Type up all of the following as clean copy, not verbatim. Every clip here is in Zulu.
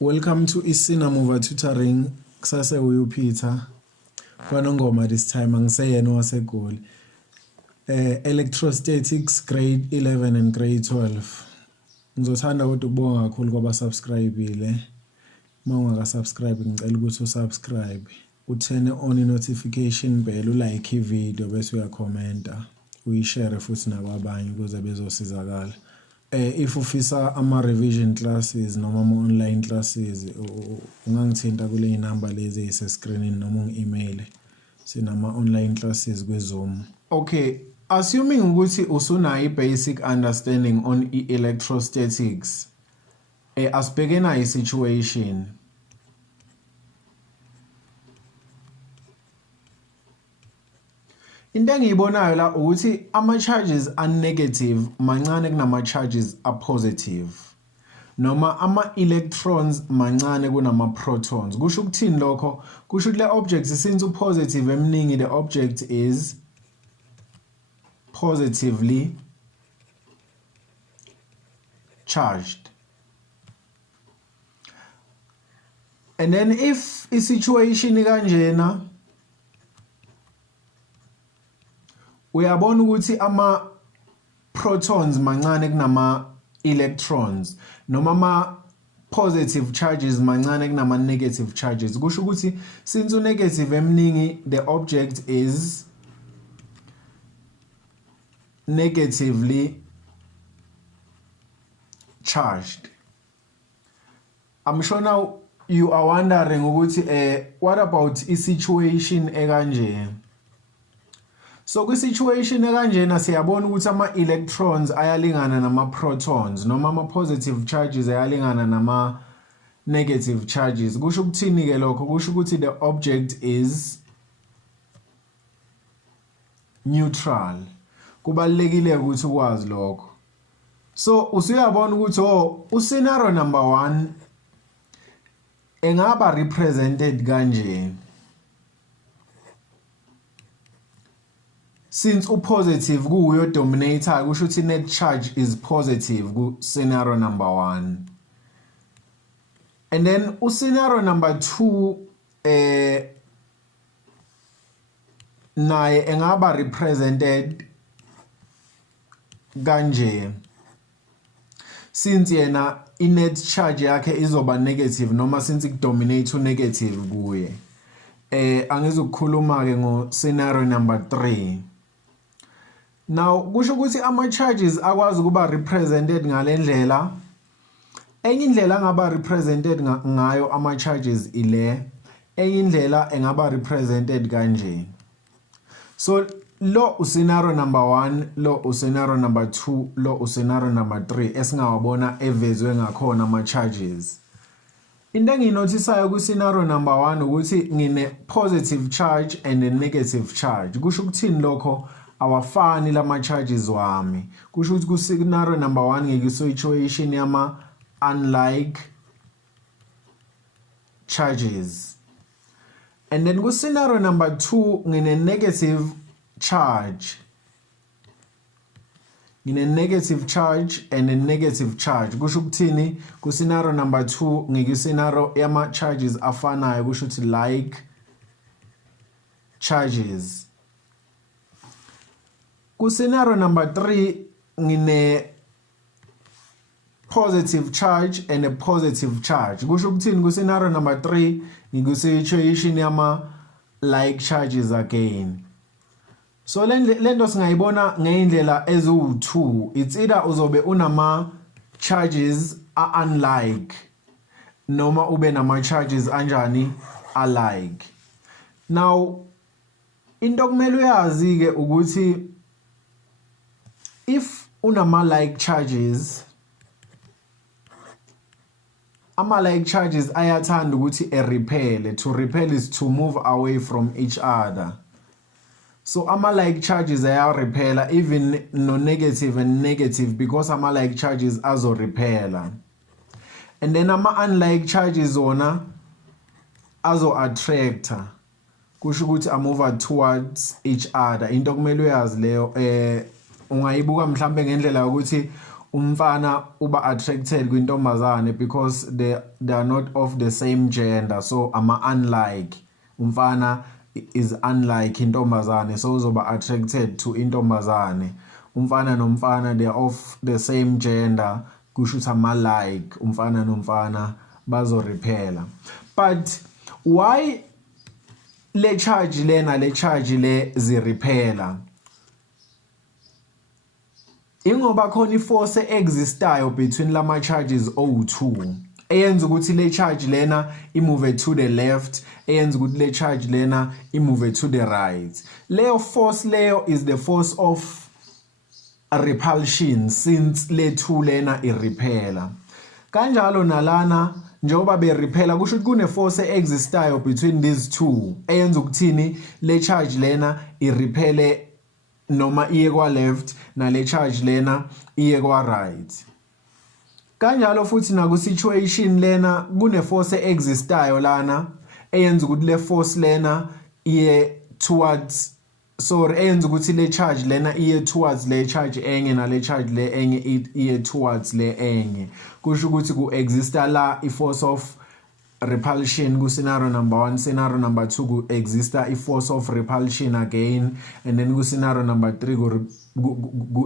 Welcome to Isizulu tutoring. Kusase uYuPeter. Kwanongoma this time angiseyena waseGoli. Electrostatics grade 11 and grade 12. Ngizothanda ukuthi ukubonga kakhulu kwabasubscribile. Mawungaka subscribe ngicela ukuthi usubscribe. Uthene on notification bell, ulike ivideo bese uyakhomenta, uyishare futhi nabanye ukuze bezosizakala. If ufisa ama revision classes noma ama online classes ungangithinta kule number lezi eyise screenini noma ungi-email. Sinama online classes kweZoom. Okay, assuming ukuthi usunayo basic understanding on electrostatics, asibheke na i-situation. Into engiyibonayo la ukuthi ama charges are negative mancane kunama charges are positive. Noma ama electrons mancane kunama protons. Kusho ukuthini lokho? Kusho ukuthi le object since positive eminingi, the object is positively charged. And then if I situation ikanjena, uyabona ukuthi ama protons mancane kunama electrons noma ama positive charges mancane kunama negative charges. Kusho ukuthi since negative eminingi, the object is negatively charged. I'm sure now you are wondering ukuthi what about a situation ekanje? So kwi-situation ekanjena siyabona ukuthi ama-electrons ayalingana nama-protons noma ama-positive charges ayalingana nama-negative charges. Kusho ukuthini-ke lokho? Kusho ukuthi the object is neutral. Kubalulekile ukuthi ukwazi lokho. So usuyabona ukuthi u-scenario number 1 engaba represented kanje. Since positive kuyo dominator, kusho ukuthi net charge is positive ku scenario number 1. And then scenario number 2 naye engaba represented kanje. Since yena net charge yakhe izoba negative noma since dominate negative kuye. Angizokukhuluma ke ngo scenario number 3. Now kusho ukuthi ama charges akwazi kuba represented ngalendlela. Enye indlela angaba represented ngayo ama charges ile, enye indlela engaba represented kanje. So lo scenario number 1, lo scenario number 2, lo scenario number 3 esingawabona evezwe ngakhona ama charges. Into enginotisayo ku scenario number 1 ukuthi ngine positive charge and a negative charge. Kusho ukuthini lokho? Awafani lama charges wami. Kusho ukuthi ku scenario number 1 ngikwi-situation yama unlike charges. And then ku scenario number 2 ngine negative charge. Ngine negative charge and a negative charge. Kusho ukuthini? Ku scenario number 2 ngikwi-scenario yama charges afanayo, kusho ukuthi like charges. Ku scenario number 3 ngine positive charge and a positive charge. Kusho ukuthini? Ku scenario number 3 ngikwi-situation yama like charges again. So lento singayibona ngeindlela eziwu2. It's either uzobe unama charges unlike noma ube nama charges anjani alike. Now into kumele uyazi ke ukuthi if unama like charges, ama like charges ayathanda ukuthi repel. To repel is to move away from each other. So ama like charges repel even no negative and negative because ama like charges azo repel. And then ama unlike charges ona azo attract. Kusho ukuthi a move towards each other. Into kumele uyazi leyo ungayibuka mhlambe ngendlela ukuthi umfana uba attracted kwintombazane because they are not of the same gender, so unlike. Umfana is unlike intombazane, so uzoba attracted to intombazane. Umfana nomfana, they are of the same gender, kusho ukuthi ama-like. Umfana nomfana bazo-repela. But why le charge le na le charge le zirepela? Ingoba khona iforce existayo between lama charges owu-2 eyenza ukuthi le charge lena imove to the left, eyenza ukuthi le charge lena imove to the right. Leyo force leyo is the force of repulsion, since le 2 lena irepela. Kanjalo nalana njengoba berepela kusho ukuthi kune force existayo between these two eyenza ukuthini le charge lena irepele noma iye kwa left na le charge lena iye kwa right. Kanjalo futhi na ku situation lena kune force existayo lana eyenza ukuthi le force lena iye towards, eyenza ukuthi le charge lena iye towards le charge enye na le charge le enye iye towards le enye. Kusho ukuthi ku exista la I force of repulsion ku scenario number 1, scenario number 2 ku exista I force of repulsion again, and then ku scenario number 3 ku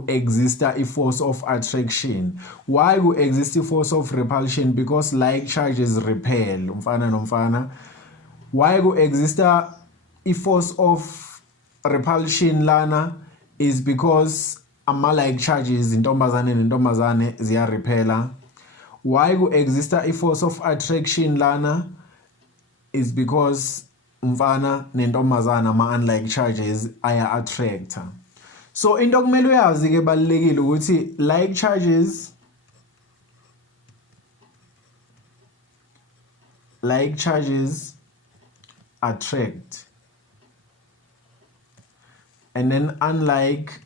exista I force of attraction. Why ku exista I force of repulsion? Because like charges repel, umfana nomfana. Why ku exista I force of repulsion lana is because ama-like charges intombazane nentombazane ziyarepela. Why ku exista I force of attraction lana is because umfana nentombazana ama-unlike charges aya attracta. So into kumele uyazi ke balekile ukuthi like charges attract, and then unlike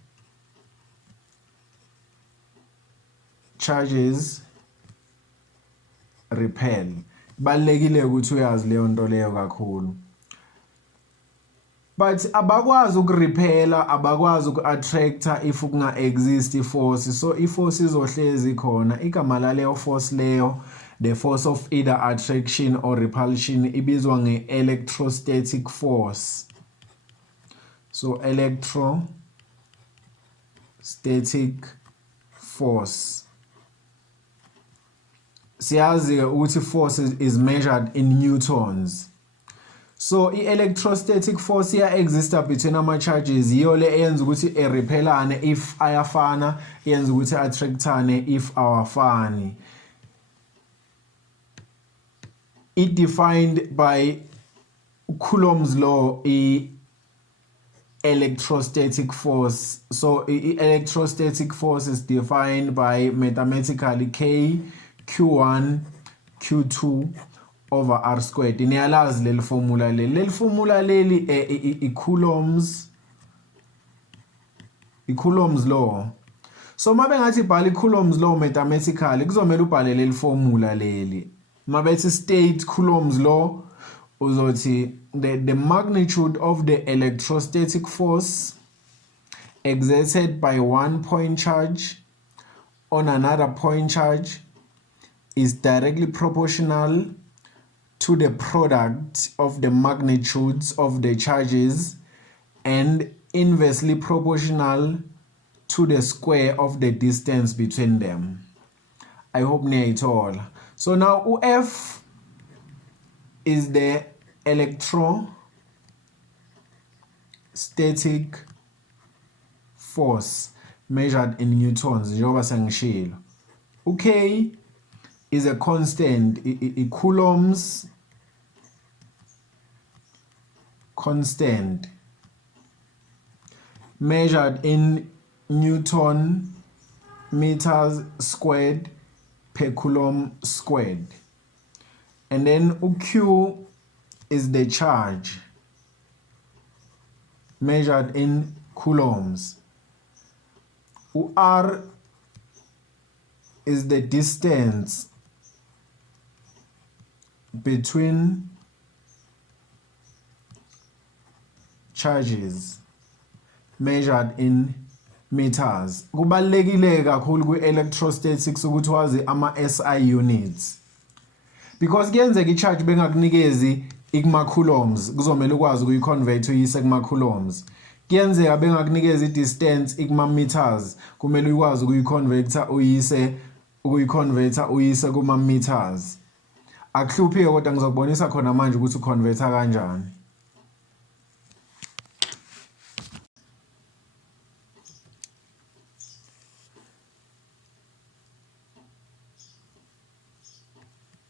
charges repel. Balekile ukuthi uyazi leyo nto leyo kakhulu. But abakwazi ukurepela, abakwazi uku-attracta if kunga exist i-force. So i-force izohlezi khona. Igama laleyo force leyo, the force of either attraction or repulsion, ibizwa nge-electrostatic force. So electrostatic force. Siyazi ukuthi force is measured in newtons. So i-electrostatic force ya exista between ama charges yiyo le eyenza ukuthi erepelane if ayafana, eyenza ukuthi attractane if awafani. It defined by Coulomb's law, electrostatic force. So electrostatic force is defined by mathematically K Q1 Q2 over R squared. Niyalazi leli formula leli. Leli formula leli Coulomb's law. So mabe ngathi bhala Coulomb's law mathematically kuzomela ubhale leli formula leli. Mabethi state Coulomb's law uzothi the magnitude of the electrostatic force exerted by one point charge on another point charge is directly proportional to the product of the magnitudes of the charges and inversely proportional to the square of the distance between them. I hope niyayithola. So now F is the electrostatic force measured in newtons njengoba sengishilo. K is a constant, Coulomb's constant measured in Newton meters squared per Coulomb squared. And then Q is the charge measured in coulombs. R is the distance between charges measured in meters. Kubalulekile kakhulu ku-electrostatics ukuthi wazi ama-SI units. Because kuyenzeka i-charge bengakunikezi ikuma-coulombs, kuzomela ukwazi ukuyi-convert uyise kuma-coulombs. Kuyenzeka bengakunikeza i-distance ikuma-meters, kumele ukwazi ukuyi-converter uyise kuma-meters. Akuhluphi kodwa ngizokubonisa khona manje ukuthi uconverter kanjani.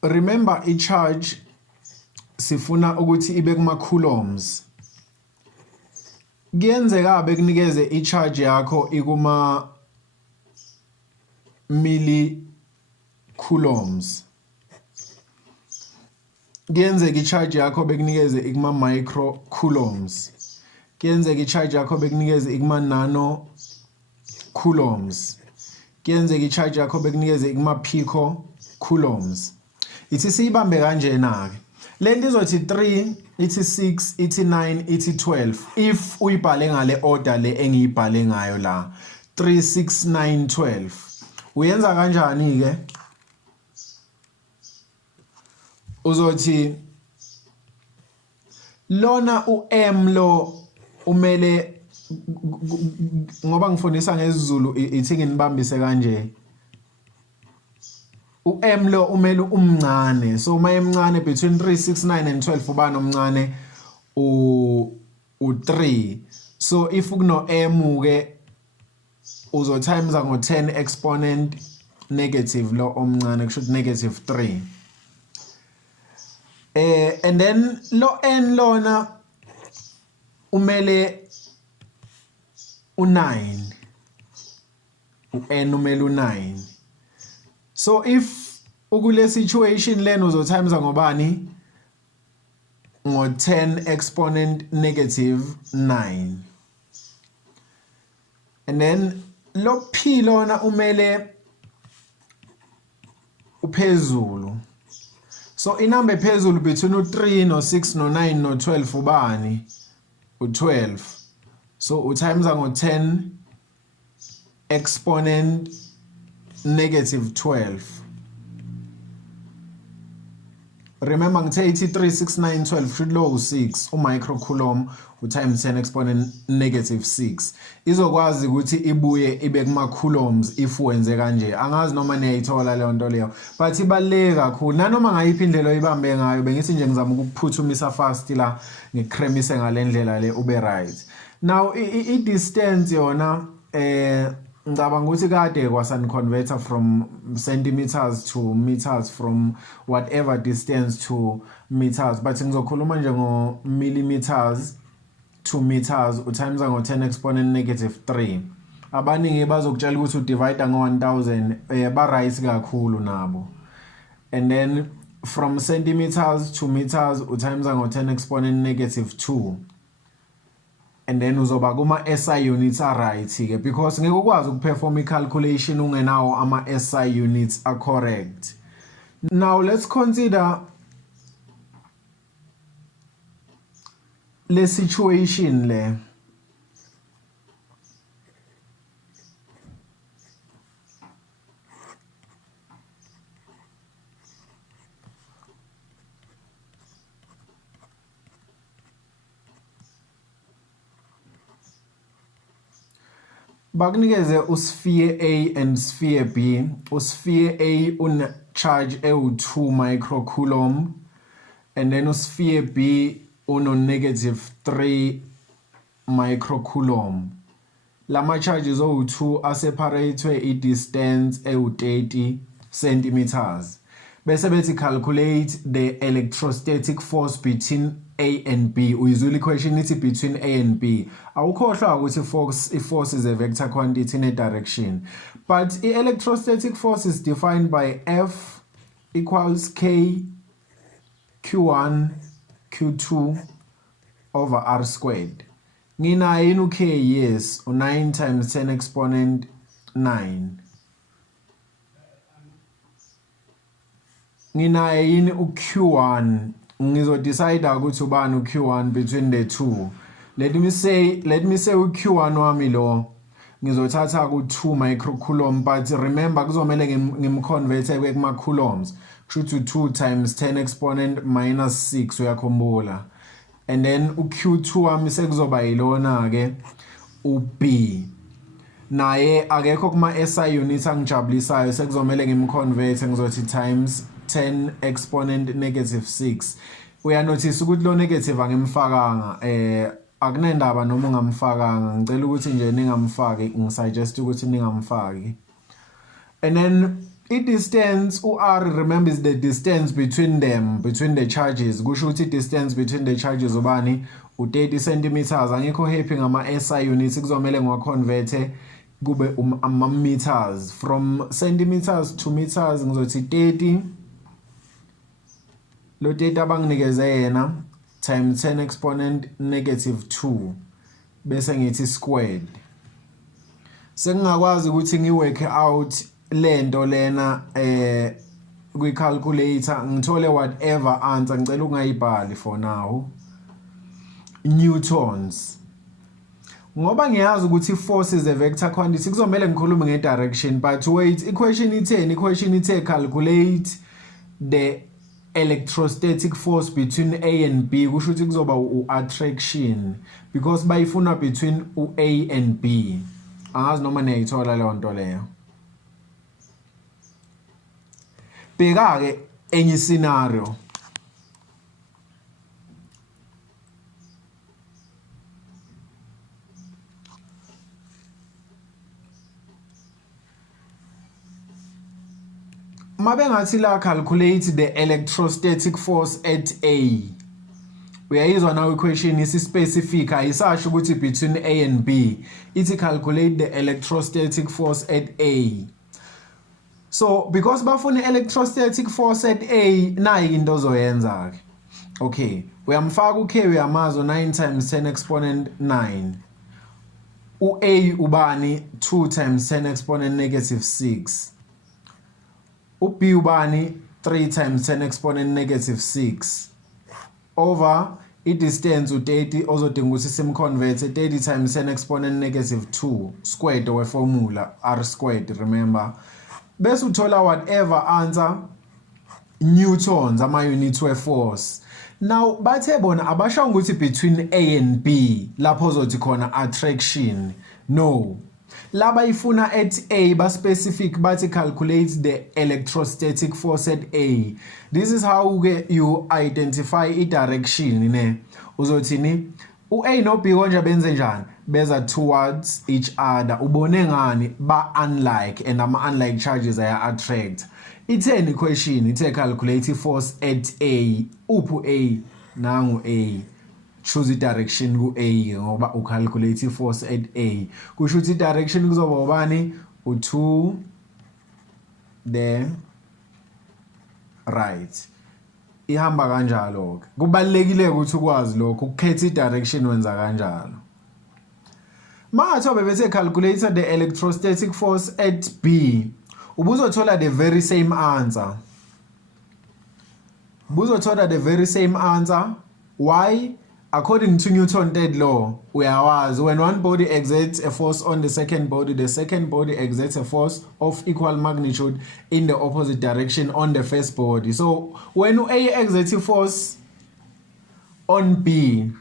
Remember i-charge sifuna ukuthi ibe kuma-coulombs. Kuyenzeka bekunikeze i-charge yakho ikuma millicoulombs. Kuyenzeka i-charge yakho bekunikeze ikuma microcoulombs. Kuyenzeka i-charge yakho bekunikeze ikuma nanocoulombs. Kuyenzeka i-charge yakho bekunikeze ikuma picocoulombs. Ithi siyibambe kanjena ke. Lento izothi 3, ithi 6, ithi 9, ithi 12. If uyibhale ngale order le engiyibhale ngayo la. 3, 6, 9, 12. Uyenza kanjani ke? Uzothi lona u-M lo umele ngoba ngifundisa ngesiZulu ithi nginibambise kanje. U-M lo umele umncane. So uma emncane between 3, 6, 9 and 12 ubani omncane u3. So if kuno M ke uzo times ngo 10 exponent negative lo omncane kusho negative 3. And then lo n lona umele u9. U-n umele u9. So if ukule situation lena uzo times ngobani ngo 10 exponent negative 9. And then lo p lona umele uphezulu. So inamba ephezulu between u3 no6 no9 no12 ubani u12. So u times ngo 10 exponent negative 12. Remember ngithe ithi 3 6 9 12 should lo u6 u-microcoulomb u-times 10 exponent negative 6 izokwazi ukuthi ibuye ibe kuma-coulombs if wenze kanje. Angazi noma niyayithola leyo nto leyo but ibaluleke kakhulu nanoma ngayiphi indlela oyibambe ngayo. Bengithi nje ngizama ukuphuthumisa fast la ngikremise ngale ndlela le ube right. Now i-distance yona ngicabanga ukuthi kade kwasani converter from centimeters to meters, from whatever distance to meters, but ngizokhuluma nje ngo millimeters to meters u times ngo 10 exponent negative 3. Abaningi bazokutshela ukuthi udivide ngo 1000 ba right kakhulu nabo. And then from centimeters to meters u times ngo 10 exponent negative 2. And then uzoba kuma SI units are right ke, because ngeke ukwazi ukuperform i-calculation ungenawo ama SI units are correct. Now let's consider le situation le. Bakunikeze usphere A and sphere B. Usphere A un charge e2 microcoulomb, and then usphere B uno negative 3 microcoulomb. Lama charges o2 are separated a distance e30 centimeters. Bese bethi calculate the electrostatic force between A and B. Uyizula equation ithi between A and B. Awukhohlwa ukuthi force is a vector quantity in a direction. But the electrostatic force is defined by F equals K Q1 Q2 over R squared. Ngina yini K? Yes, 9 times 10 exponent 9. Ngina yini Q1? Ngizo decide ukuthi ubani Q1 between the two. Let me say Q1 wami lo ngizothatha ku2 microcoulomb, but remember kuzomela ngimconvert kuma coulombs, kusho 2 times 10 exponent minus 6 uyakhumbula. And then uq2 wami sekuzoba yilona ke uB, naye akekho kuma SI unit angijabulisayo, sekuzomela ngimconvert ngizothi times 10 exponent negative 6. Uyanotice ukuthi lo negative angimfakanga, akunendaba noma ungamfakanga, ngicela ukuthi nje ningamfaki, ngisuggest ukuthi ningamfaki. And then i-distance u-R, remember, is the distance between them, between the charges. Kusho ukuthi distance between the charges ubani u30 centimeters. Angikho happy ngama SI units, kuzomela ngiwaconvert kube meters. From centimeters to meters ngizothi 30, lo 30 abanginikeze yena times 10 exponent negative 2 bese ngithi squared. Sengingakwazi ukuthi ngiwork out lento lena kwi calculator ngithole whatever answer, ngicela ungayibhali for now, newtons. Ngoba ngiyazi ukuthi force is a vector quantity, kuzomela ngikhulume ngedirection, but wait, equation ithe calculate the electrostatic force between A and B. Kusho ukuthi kuzoba u-attraction because bayifuna between u-A and B. Angazi noma niyayithola leyo nto leyo. Bheka ke enye scenario. Mabe ngathi la calculate the electrostatic force at A. Uyayizwa now equation isi specific, ayisasho ukuthi between A and B. Ithi calculate the electrostatic force at A. So because bafuna electrostatic force at A, nayi into ozoyenza ke. Okay, uyamfaka u-K uyamazo 9 times 10 exponent 9. U-A ubani 2 times 10 exponent negative 6. U-B ubani 3 times 10 exponent negative 6 over i-distance u-30 ozodinga ukuthi simconvert 30 times 10 exponent negative 2 squared we formula R squared, remember. Bese uthola whatever answer newtons, ama units we force. Now bathe bona abasho ukuthi between A and B lapho uzothi khona attraction. No, laba ifuna at A ba specific bathi calculate the electrostatic force at A. This is how you identify i direction ne. Uzothini u-A no B konje benze njani, beza towards each other. Ubone ngani ba unlike, and ama unlike charges aya attract. Itheni equation ithe calculate force at A. Uphu A nangu A, choose direction ku A ngoba u calculate force at A. Kusho ukuthi direction kuzoba ubani u2 the right. Ihamba kanjalo ke. Kubalekile ukuthi ukwazi lokho, ukukhetha i-direction wenza kanjalo. Mathobe bese calculate the electrostatic force at B. Ubuzothola the very same answer. Ubuzothola the very same answer. Why? According to Newton's third law, uyawazi when one body exerts a force on the second body exerts a force of equal magnitude in the opposite direction on the first body. So when A exerts a force on B,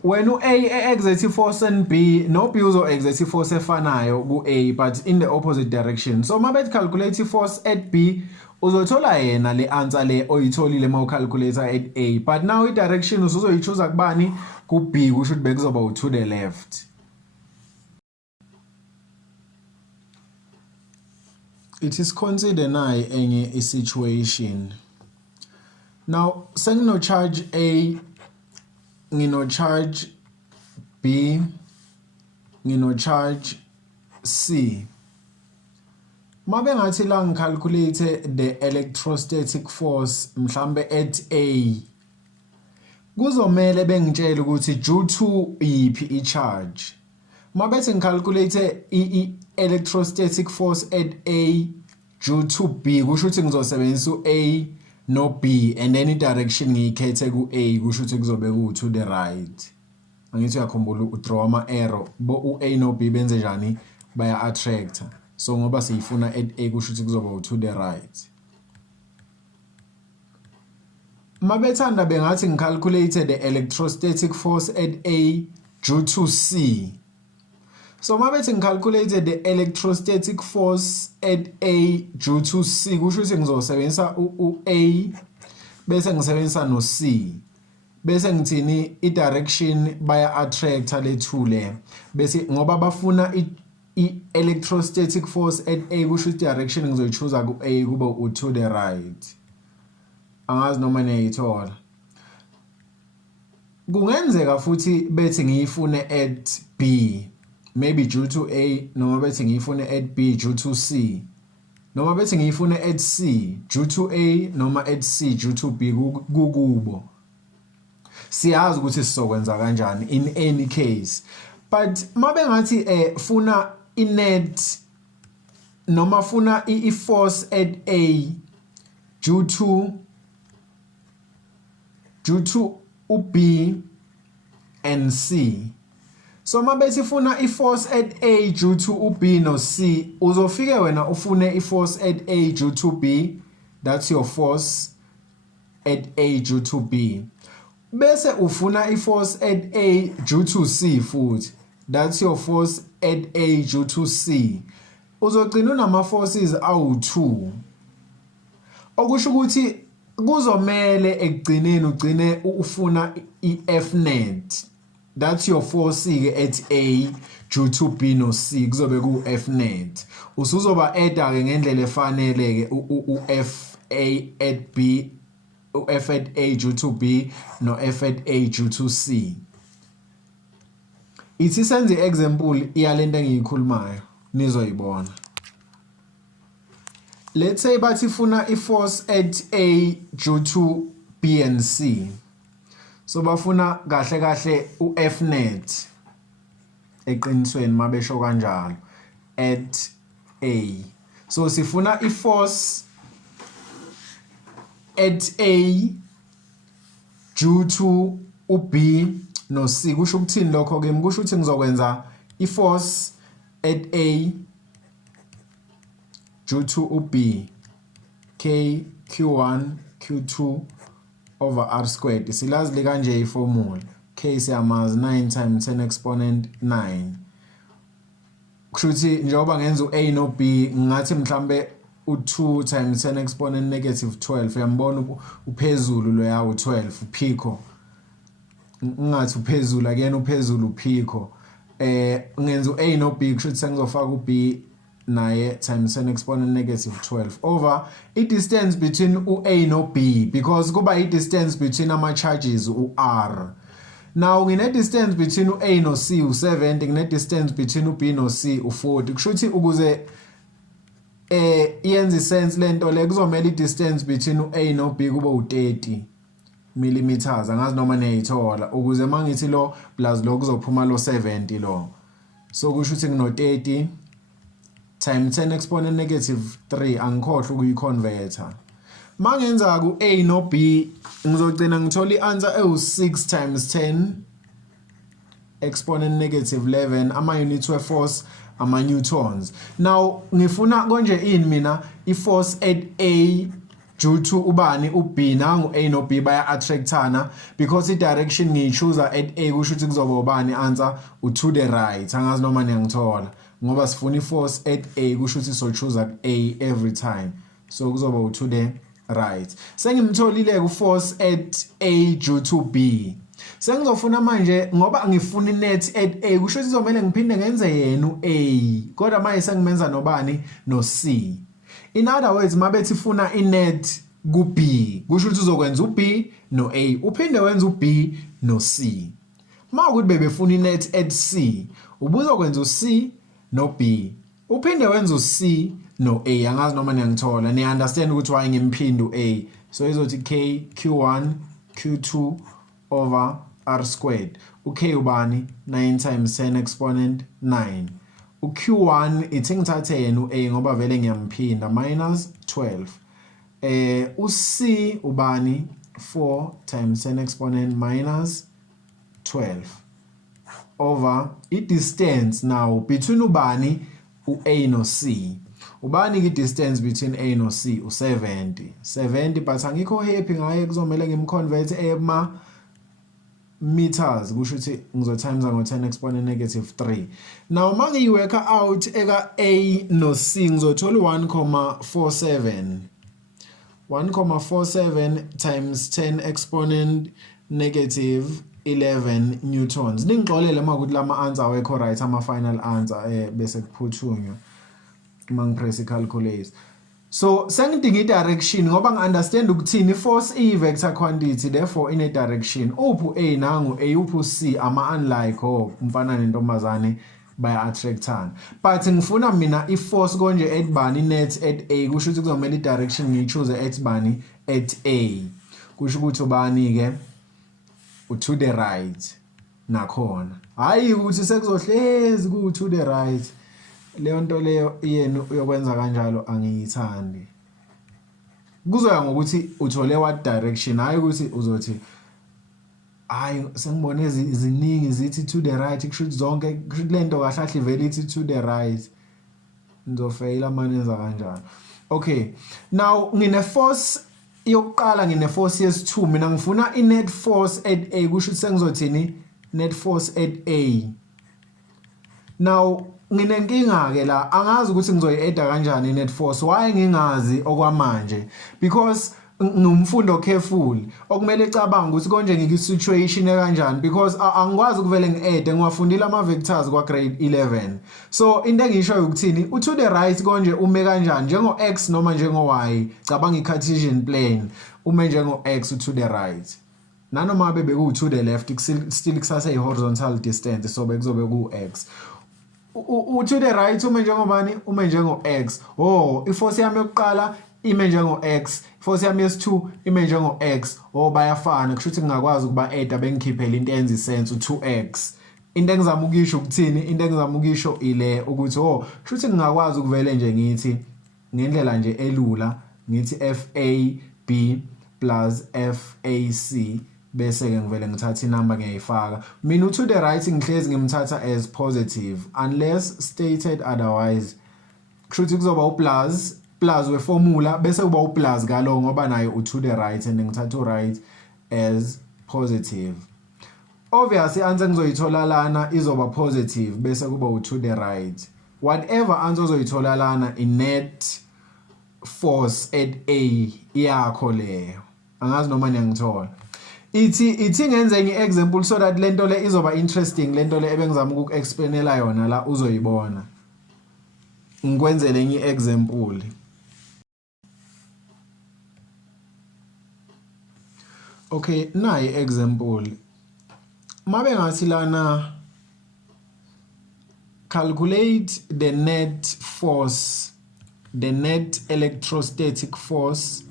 when A exerts a force on B, no B uzo exerts a force efanayo ku A but in the opposite direction. So mabet calculate force at B, uzothola yena le answer le oyitholile ma ucalculator at A, but now i direction uzoyichoose kubani ku B, kusho ukuthi bekuzoba to the left. It is considered nayi enye situation. Now sengino charge A, ngino charge B, ngino charge C. Mabe ngathi la ngicalculate the electrostatic force mhlambe at A, kuzomela bengitshela ukuthi due to iphi i-charge. Mabethi ngicalculate i-electrostatic force at A due to B, kusho ukuthi ngizosebenzisa u-A no B and then i-direction ngiyikhethe ku-A, kusho ukuthi kuzobe ku to the right. angithi uyakhumbula udraw ama arrow bo u-A no B benze njani baya attractor. So ngoba siyifuna at A kusho ukuthi kuzoba to the right. Mabethanda bengathi ngicalculated the electrostatic force at A due to C. So mabethi ngicalculated the electrostatic force at A due to C kusho ukuthi ngizosebenzisa u-A bese ngisebenzisa no C. Bese ngithini i-direction baya attractor le2 le. Bese ngoba bafuna i-electrostatic force at A kusho ukuthi direction ngizoyichoose ku-A kube to the right. Angazi noma niyayithola. Kungenzeka futhi bethi ngiyifune at B maybe due to A noma bethi ngiyifune at B due to C noma bethi ngiyifune at C due to A noma at C due to B kukubo. Siyazi ukuthi sizokwenza kanjani in any case, but mabengathi funa inet noma funa i-force at A due to u-B and C. So mabethi funa i-force at A due to u-B no C, uzofike wena ufune i-force at A due to B, that's your force at A due to B. Bese ufuna i-force at A due to C futhi, that's your force at A due to C. Uzogcina unama forces awu2. Okusho ukuthi kuzomele ekugcineni ugcine ufuna i-F net. That's your force at A due to B no C kuzobe ku F net. Usuzoba adda ke ngendlela efanele ke u-F A at B, u-F at A due to B no F at A due to C. Ithi senze example iyalento engiyikhulumayo nizoyibona. Let's say bathi funa i-force at A due to B and C. So bafuna kahle u-F net eqinisweni mabesho kanjalo at A. So sifuna i-force at A due to u-B no C. Kusho ukuthini lokho ke? Kusho ukuthi ngizokwenza i-force at A due to u-B K Q1 Q2 over R squared. Silazi kanje i-formula. K siyamazi 9 times 10 exponent 9. Kushuthi njengoba ngenza u-A no B ngathi mhlambe u2 times 10 exponent negative 12. Uyambona uphezulu lo yawo 12 uphiko. Ngathi uphezulu again uphezulu uphiko. Ngenza u-A no B kushuthi sengizofaka u-B naye times 10 exponent negative 12 over i-distance between u-A no B, because kuba i-distance between ama-charges u-R. Now ngine-distance between u-A no C u-70, ngine-distance between u-B no C u-40. Kushuthi ukuze yenze sense lento le kuzomela i-distance between u-A no B kube u-30 millimeters. Angazi noma niyayithola ukuze mangithi lo plus lo kuzophuma lo 70 lo. So kushuthi ngino-30 times 10 exponent negative 3 angikhohle ukuyi-converter. Mangenza ku-A no B ngizogcina ngithola i-answer ewu-6 times 10 exponent negative 11 ama-units we-force ama-newtons. Now ngifuna konje ini mina i-force at A due to ubani u-B nangu A no B baya attractana because i-direction ngiyichooser at A kusho ukuthi kuzoba ubani answer to the right. Angazi noma niyangithola ngoba sifuna i-force at A kusho ukuthi so-chooser A every time, so kuzoba to the right. Sengimtholile ku-force at A due to B. Sengizofuna manje ngoba ngifuna i-net at A kusho ukuthi izomele ngiphinde ngenze yena u-A kodwa manje sengimenza nobani no C. In other words mabethi funa i-net ku-B kusho ukuthi uzokwenza u-B no A uphinde wenza u-B no C. Mawukuthi bebefuna i-net at C ubuzokwenza u-C no B uphinde wenza u-C no A. Angazi noma niyangithola, ni understand ukuthi why ngimphinde u-A. So izothi K Q1 Q2 over R squared. U-K ubani 9 times 10 exponent 9. U-Q1 ithi ngithathe yena u-A ngoba vele ngiyamphinda minus 12. U-C ubani 4 times 10 exponent minus 12. over i-distance now between ubani u-A no C. Ubani i-distance between A no C u-70 but angikho happy ngaye kuzomela ngimconvert ema meters kusho ukuthi ngizotimes ngo-10 exponent negative 3. Now uma ngiyiworka out eka A no C ngizothola 1.47 times 10 exponent negative 11 newtons. Ningixolele uma ukuthi lama answer awekho right ama final answer bese kuphuthunywa uma ngipress i-calculate. So sengidinga i-direction ngoba ngi-understand ukuthini force i-vector quantity therefore ine direction. Uphu A nangu A uphu C ama-unlike umfana nentombazane baya-attractana. But ngifuna mina i-force konje at bani net at A kusho ukuthi kuzomela i-direction ngiyichoose at bani at A. Kusho ukuthi ubani-ke to the right nakhona. Hayi ukuthi sekuzohlezi ku-to the right. Leyo nto leyo yena uyokwenza kanjalo angiyithandi. Kuzoya ngokuthi uthole what direction hayi ukuthi uzothi hayi sengibone iziningi zithi to the right kusho zonke kusho lento kahle kahle vele ithi to the right. Ngizofaila manenza kanjalo. Okay. Now ngine force yokuqala ngine force yes2 mina ngifuna i net force at A kusho sengizothini net force at A. Now nginenkinga ke la angazi ukuthi ngizoyi-add kanjani net force. Why ngingazi okwamanje? Because ngumfundo careful okumele ecabanga ukuthi konje ngikwi-situation kanjani because angikwazi ukuvele ngi-add ngiwafundile ama-vectors kwa grade 11. So into engishoyo ukuthini u-to the right konje ume kanjani njengo-x noma njengo-y. Cabanga i-Cartesian plane ume njengo-x u-to the right. Nanoma beku-to the left still kusase i-horizontal distance so bekuzobe ku-x. To the right ume njengobani ume njengo-x. Iforce yami yokuqala ime njengo-x, iforce yami yes2 ime njengo-x. Bayafana kusho ukuthi ngingakwazi ukuba add bengikhiphele into enza isense u2x. Into engizama ukisho ukuthini? Into engizama ukisho ile ukuthi kusho ukuthi ngingakwazi ukuvele nje ngithi ngendlela nje elula ngithi FAB plus FAC bese ke ngivele ngithatha inamba ngiyayifaka. Mina to the right ngihlezi ngimthatha as positive unless stated otherwise. Kusho ukuthi kuzoba plus weformula bese kuba plus galo ngoba nayo to the right and ngithatha u-right as positive. Obviously answer ngizoyithola lana izoba positive bese kuba to the right. Whatever answer ozoyithola lana in net force at A yakho leyo. Angazi noma niyangithola. Ithi ngenze ngi-example so that lento le izoba interesting lento le ebengizama ukuku-explainela yona la uzoyibona. Ngikwenzele ngi-example. Okay, nayi example. Mabe ngathi lana calculate the net force, the net electrostatic force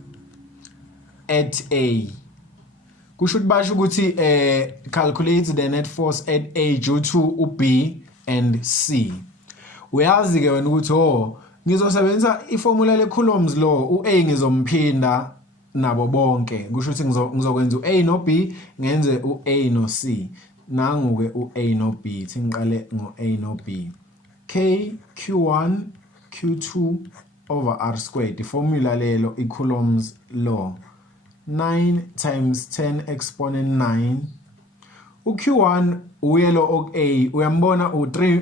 at A. Kusho basho ukuthi calculate the net force at A due to B and C. Uyazi ke wena ukuthi ngizosebenzisa iformula le Coulomb's law u-A ngizomphinda nabo bonke. Kusho ukuthi ngizokwenza u-A no B ngenze u-A no C. Nangu ke u-A no B. Thi ngiqale ngo-A no B. K Q1 Q2 over R squared. Iformula lelo i-Coulomb's law. 9 times 10 exponent 9. U-Q1 uyelo ok-A uyambona u3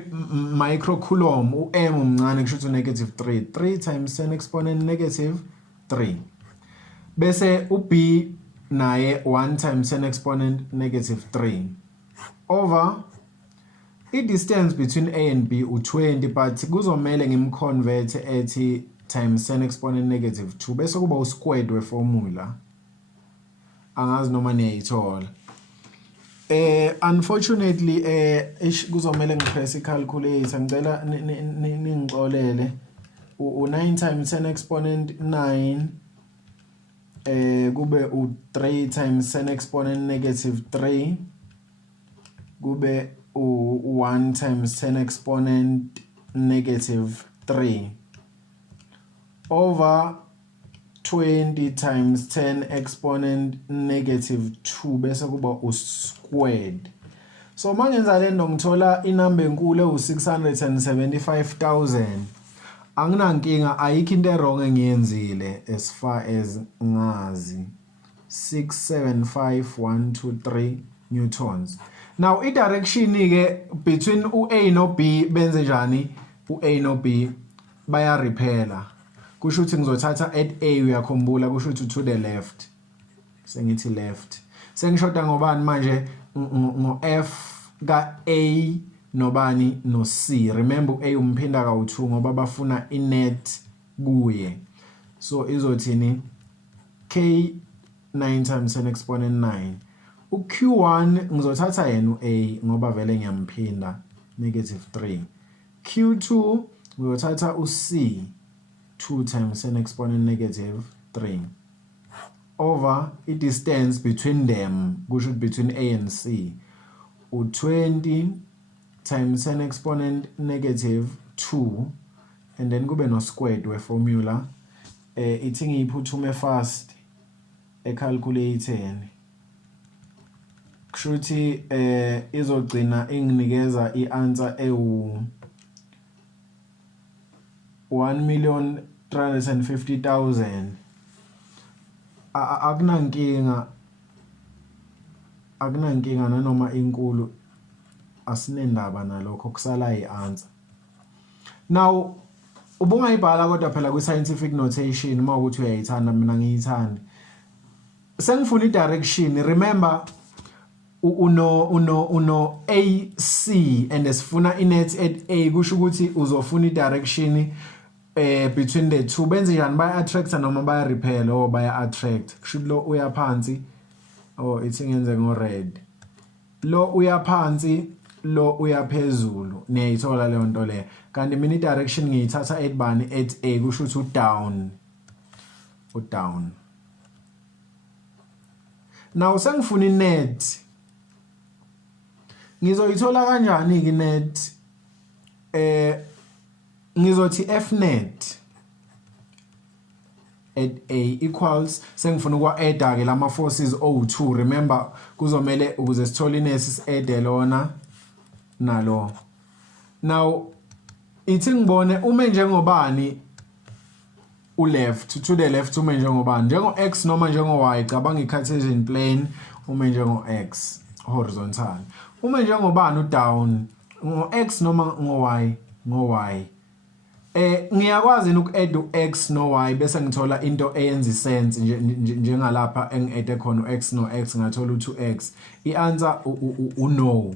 microcoulomb u-M umncane kusho ukuthi negative 3. 3 times 10 exponent negative 3. Bese u-B naye 1 times 10 exponent negative 3 over i-distance between A and B u20 but kuzomele ngimconvert ethi times 10 exponent negative 2 bese kuba u-squared weformula. Angazi noma niyayithola. Unfortunately kuzomela ngipress i-calculator ngicela ningixolele u9 times 10 exponent 9 kube u3 times 10 exponent negative 3 kube u1 times 10 exponent negative 3 over 20 times 10 exponent negative 2 bese kuba u squared. So mangenza lento ngithola inamba enkulu u675,000. Anginankinga ayikho into wrong engiyenzile as far as ngazi 675,123 newtons. Now i-direction ke between u-A no B benze njani? U-A no B baya repela. Kusho ukuthi ngizothatha at A uyakhumbula kusho ukuthi to the left. Sengithi left. Sengishoda ngobani manje ngo-F ka A nobani no C. Remember A umphinda ka2 ngoba bafuna inet kuye. So izothini K 9 times 10 exponent 9. uQ1 ngizothatha yena uA ngoba vele ngiyamphinda -3. Q2 ngizothatha uC 2 times 10 exponent -3 over i distance between them, kusho between A and C, u20 times 10 exponent -2 and then kube no squared we formula ithi ngiyiphuthume fast ecalculating kushuthi izogcina inginikeza ianswer ewu 1,350,000. akunankinga nanoma inkulu asinendaba nalokho kusala ianswer. Now ubungayibhala kodwa phela ku scientific notation uma ukuthi uyayithanda mina ngiyithanda. Sengifuna i-direction, remember uno AC and esifuna inet at A kusho ukuthi uzofuna i-direction between the two. Benze njani? Baya attract noma baya repel or baya attract? Kusho lo uya phansi ithi ngenze ngo red. Lo uya phansi, lo uya phezulu. Niyayithola leyo nto le. Kanti mina i-direction ngiyithatha at bani? At A kusho ukuthi down. Now sengifuna inet. Ngizoyithola kanjani ke net? Ngizothi F net at A equals, sengifuna ukwa-add ke lama forces O2. Remember kuzomele ukuze sithole inet si-add lona nalo. Now ithi ngibone ume njengobani u-left, to the left ume njengobani? Njengo-x noma njengo-y? Cabanga i-Cartesian plane ume njengo-x horizontal. Ume njengobani u-down? Ngo-x noma ngo-y? Ngo-y. Ngiyakwazi uku-add u-x no-y bese ngithola into eyenza sense njengalapha engi-add khona u-x no-x ngathola u2x. I-answer no.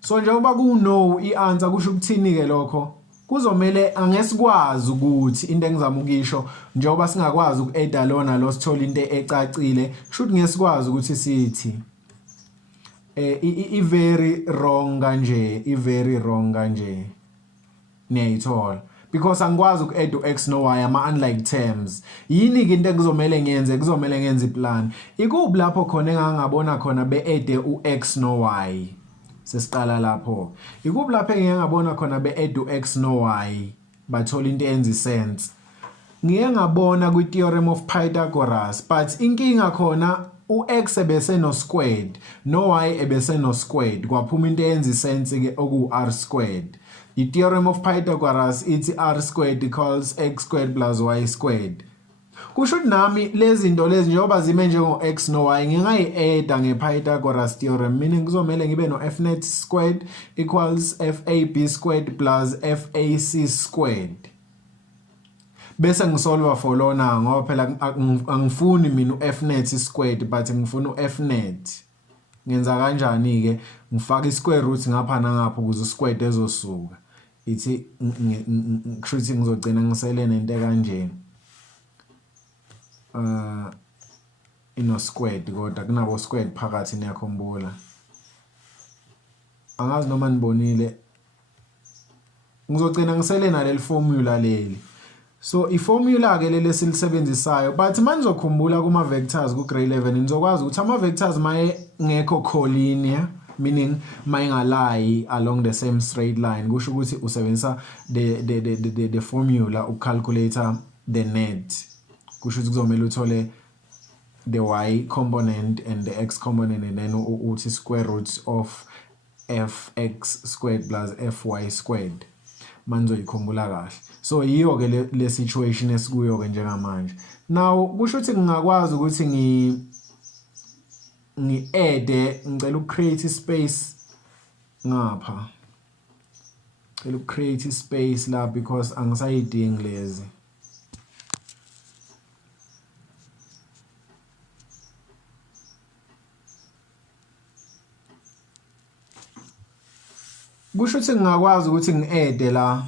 So njengoba ku-no i-answer kusho ukuthini ke lokho? Kuzomele angesikwazi ukuthi into engizama ukisho njengoba singakwazi uku-add lona lo sithola into ecacile, kusho ukuthi ngesikwazi ukuthi sithi i-very wrong kanje niyayithola because angikwazi uku-add u-x no-y ama-unlike terms. Yini ke into ekuzomele ngiyenze? Kuzomele ngenze iplan. Ikuphi lapho khona engangabona khona be-add u-x no-y? Sesiqala lapho. Ikuphi lapho engiyangabona khona be-add u-x no-y bathola into eyenza sense? Ngiye ngabona kwi-theorem of Pythagoras, but inkinga khona u-x ebese no squared no-y ebese no squared kwaphuma into eyenza sense ke oku-r squared. I-theorem of Pythagoras ithi r squared equals x squared plus y squared. Kusho ukuthi nami lezi zinto lezi njengoba zime njengo-x no-y ngingayi-add nge-Pythagoras theorem, meaning kuzomele ngibe no-f net squared equals fab squared plus fac squared. Bese ngisolva for lona ngoba phela angifuni mina u-f net squared but ngifuna u-f net. Ngenza kanjani ke? Ngifaka i-square root ngapha nangapha ukuze u-squared ezosuka. Ithi kushuthi ngizogcina ngisele nento kanje. Ino squared kodwa kunabo squared phakathi niyakhumbula. Angazi noma nibonile. Ngizogcina ngisele naleli formula leli. So i-formula ke leli silisebenzisayo, but manizokhumbula kuma vectors ku grade 11 nizokwazi ukuthi ama vectors maye ngekho collinear, meaning mayingalayi along the same straight line, kusho ukuthi usebenzisa the formula ucalculator the net. Kusho ukuthi kuzomela uthole the y component and the x component and then uthi square root of fx squared plus fy squared manizoyikhumbula kahle. So yiyo ke le situation esikuyo ke njengamanje. Now kusho ukuthi ngingakwazi ukuthi ngi-add ngicela ucreate space ngapha. Ngicela ucreate space la because angisayidingi lezi. Kusho ukuthi ngingakwazi ukuthi ngi-add la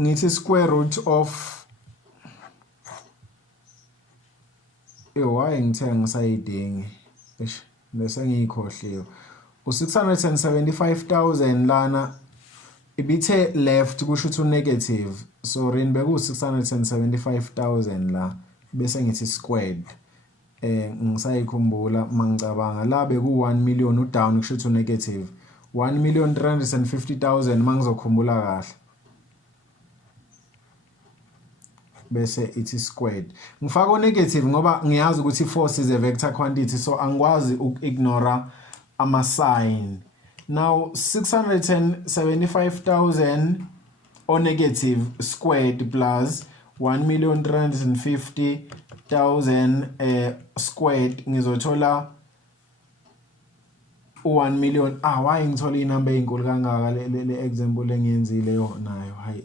ngithi square root of why ngithe ngisayidingi bese ngiyikhohliwe u675,000 lana ibithe left kusho ukuthi negative, so rin beku 675,000 la bese ngithi squared ngisayikhumbula mangicabanga la beku 1 million udown kusho ukuthi negative 1,350,000 mangizokhumbula kahle bese ithi squared. Ngifaka negative ngoba ngiyazi ukuthi force is a vector quantity, so angikwazi ukignora ama sign. Now 675,000 or negative squared plus 1,350,000 squared ngizothola 1 million. Why ngithola inamba ezinkulu kangaka le example engiyenzile nayo hayi.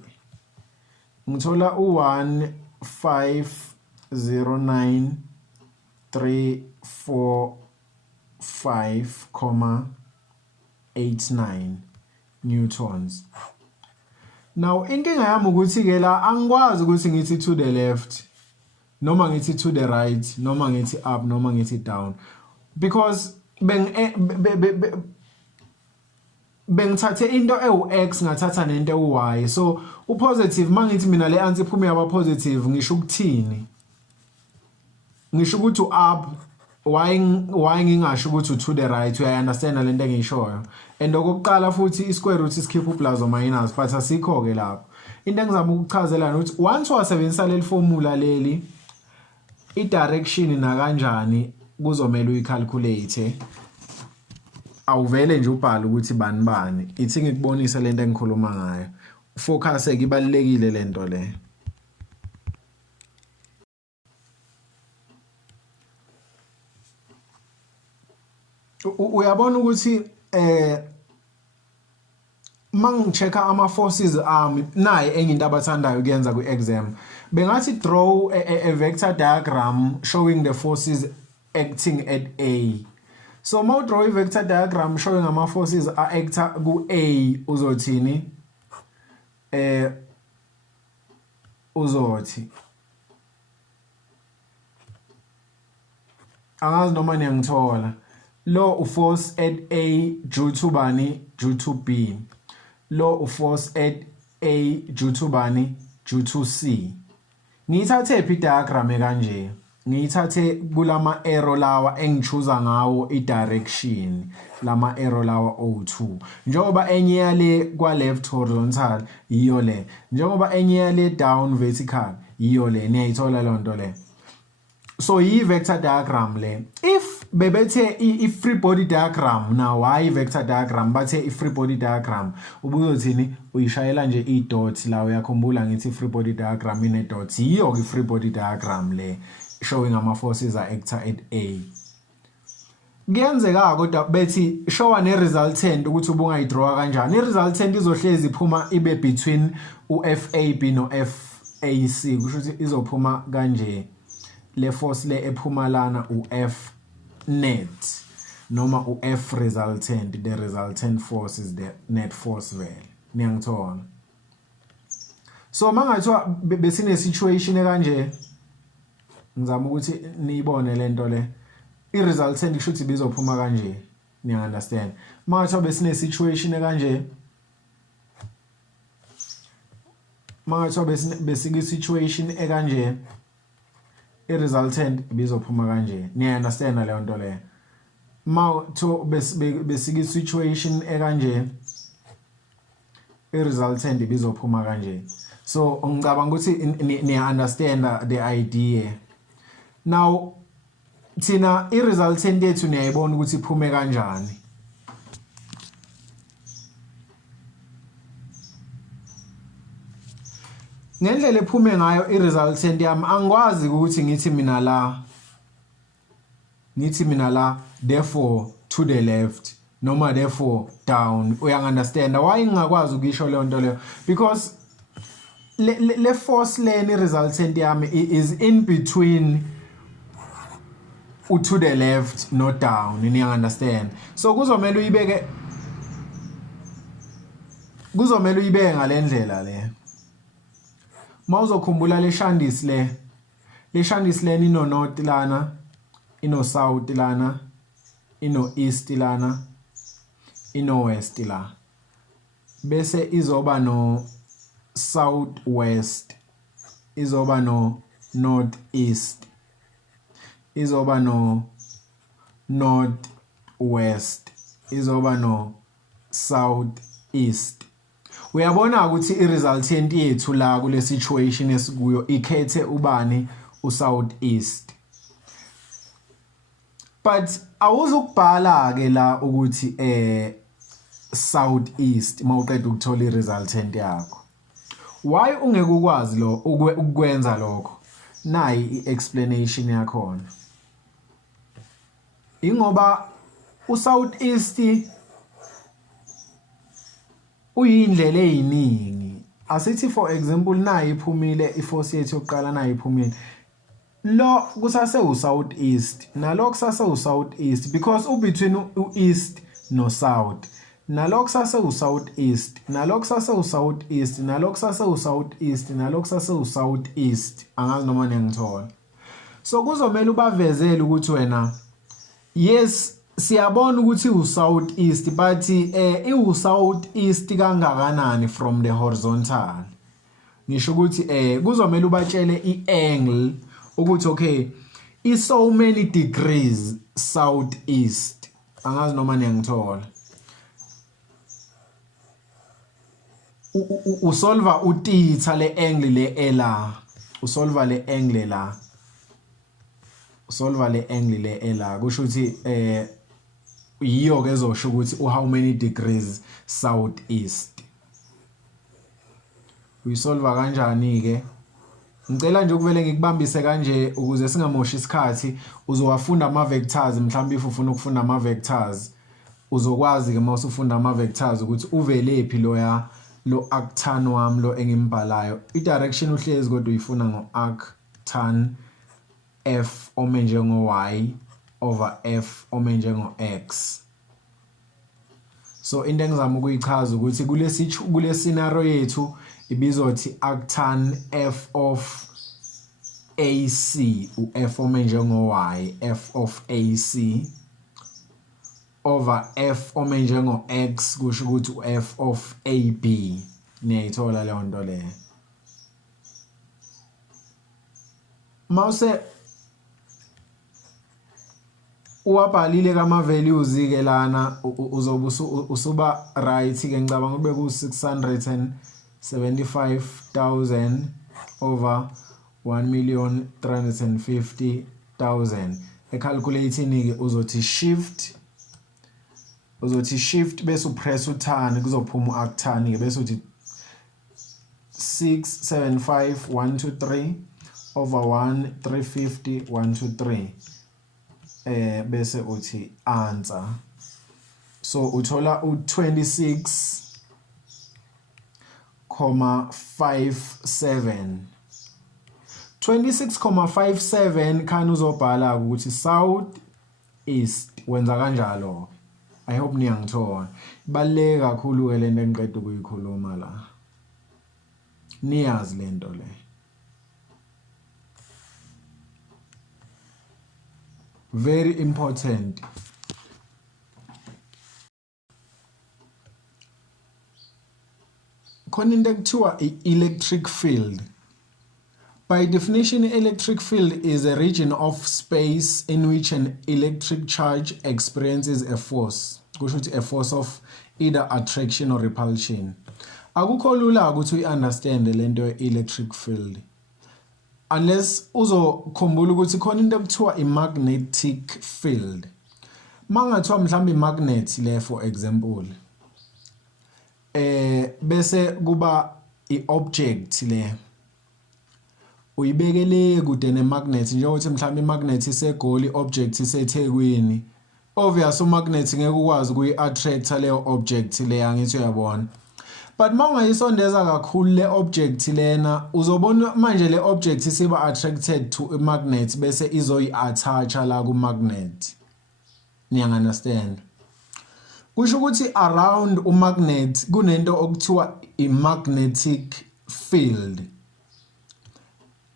Ngithola u-1,509,345,89 newtons. Now inkinga yami ukuthi ke la angikwazi ukuthi ngithi to the left noma ngithi to the right noma ngithi up noma ngithi down because bengithathe into ewu-x ngathatha nento ewu-y, so upositive mangithi mina le answer iphume yaba positive ngisho ukuthini? Ngisho ukuthi u-up, why ngingasho ukuthi to the right? Uya understand lento engiyishoyo? And okokuqala futhi i-square root isikhipha u-plus or minus but asikho ke lapho. Into engizama ukuchazela ukuthi once wasebenzisa leli formula leli i-direction na kanjani kuzomela uyicalculate. Awuvele nje ubhale ukuthi bani ithi ngikubonisa lento engikhuluma ngayo. Focus ibalekile lento le. Uyabona ukuthi mangichecka ama forces naye enye into abathandayo ukuyenza ku-exam bengathi draw a vector diagram showing the forces acting at A. So uma draw i-vector diagram showing ama forces a-acta ku-A uzothini? Uzothi angazi noma niyangithola. Lo u-force at A due to bani? Due to B. Lo u-force at A due to bani? Due to C. Ngiyithathe phi diagram kanje? Ngiyithathe kulama arrow lawa engichuza ngawo i-direction, lama arrow lawa O2. Njengoba enye yale kwa left horizontal yiyo le, njengoba enye yale down vertical yiyo le, niyayithola le nto le. So yi vector diagram le. If bebethe i-free body diagram, now why vector diagram? Bathe i-free body diagram ubuzothini? Uyishayela nje i-dots la, uyakhumbula ngithi free body diagram ine dots. Yiyo i-free body diagram le showing ama forces a-acta at A. Kuyenzeka kodwa bethi showa ne-resultant ukuthi ubungayidraw kanjani. I-resultant izohlezi iphuma ibe between u-FAB no-FAC, kusho ukuthi izophuma kanje. Le force le ephuma lana u-F net noma u-F resultant. The resultant force is the net force vele. Niyangithola? So mangathiwa besine situation kanje ngizama ukuthi niyibone lento le. I-resultant kusho ukuthi bizophuma kanje. Niya understand? Mangathiwa besine situation kanje, mangathiwa besike situation ekanje, i-resultant bizophuma kanje. Niya understand le nto le? Mawutho besike situation ekanje, i-resultant bizophuma kanje. So ngicabanga ukuthi niya understand the idea. Now thina i-resultant yethu niyayibona ukuthi iphume kanjani. Ngendlela ephume ngayo i-resultant yami angikwazi ukuthi ngithi mina la therefore to the left noma therefore down. Uyangi-understand why ngingakwazi ukisho leyo nto leyo? Because le force leni resultant yami is in between to the left no down. Niyangi-understand? So kuzomela uyibeke ngale ndlela le. Mawuzokhumbula le shandisi le ino north lana, ino south lana, ino east lana, ino west la. Bese izoba no southwest, izoba no northeast, izoba no northwest, izoba no southeast. Uyabona ukuthi i-resultant yethu la kule situation esikuyo ikhethe ubani u-southeast. But awuzukubhala ke la ukuthi southeast mawuqeda ukuthola i-resultant yakho. Why ungeke ukwazi lo ukwenza lokho? Nayi i-explanation yakhona. Ingoba u-southeast uyindlela eyiningi. Asithi for example nayi iphumile iforce yethu yokuqala nayi iphumile. Lo kusase u-southeast nalo kusase u-southeast because between u-east no south. Nalo kusase u-southeast, nalo kusase u-southeast, nalo kusase u-southeast, nalo kusase u-southeast. Angazi noma niyangithola. So kuzomela ubavezele ukuthi wena yes siyabona ukuthi u-southeast but i-southeast kangakanani from the horizontal. Ngisho ukuthi kuzomela ubatshele i-angle ukuthi okay is so many degrees southeast. Angazi noma niyangithola. Usolva utitha le angle le ela. Usolva le angle la. Usolva le angle le ela. Kusho ukuthi yiyo ke ezosho ukuthi how many degrees southeast. Uyisolva kanjani ke? Ngicela nje ukuvele ngikubambise kanje ukuze singamoshi isikhathi. Uzowafunda ama vectors mhlawumbe if ufuna ukufunda ama vectors uzokwazi ke mase ufunda ama vectors ukuthi uvelephi lo arctan wami lo engimbhalayo. I-direction uhlezi kodwa uyifuna ngo-arctan f ome njengo-y over f ome njengo-x. So into engizama ukuyichaza ukuthi kule scenario yethu ibizothi arctan f of AC, u-f ome njengo-y, f of AC over f ome njengo-x kusho ukuthi u-f of AB. Niyayithola leyo nto leyo. Mawuse uwabhalile kama values ke lana uzobe usuba right ke ngicabanga kube ku 675,000 over 1,350,000. Ecalculating ke uzothi shift bese upress uthani kuzophuma uarctan ke bese uthi 675,123 over 1,350,123. Bese uthi answer. So uthola u26.57. 26.57 khani uzobhala ukuthi south east wenza kanjalo. I hope niyangithola. Ibaleke kakhulu ke lento engiqeda ukuyikhuluma la. Niyazi lento le. Very important. Khona into ekuthiwa electric field. By definition, electric field is a region of space in which an electric charge experiences a force. Kusho ukuthi a force of either attraction or repulsion. Akukho lula ukuthi uyi-understand lento ye-electric field. unless uzokhumbula ukuthi khona into ekuthiwa i-magnetic field. Mangathiwa mhlawumbe i-magnet le for example bese kuba i-object le uyibekele kude ne-magnet njengokuthi mhlawumbe i-magnet isegoli, i-object iseThekwini. Obvious u-magnet ngeke ukwazi ukuyi-attracta leyo object le angithi uyabona. But mawungayisondeza kakhulu le object lena uzobona manje le object isiba attracted to a magnet bese izoyi-attacha la ku-magnet. Niya understand? Kusho ukuthi around u-magnet kunento okuthiwa i-magnetic field.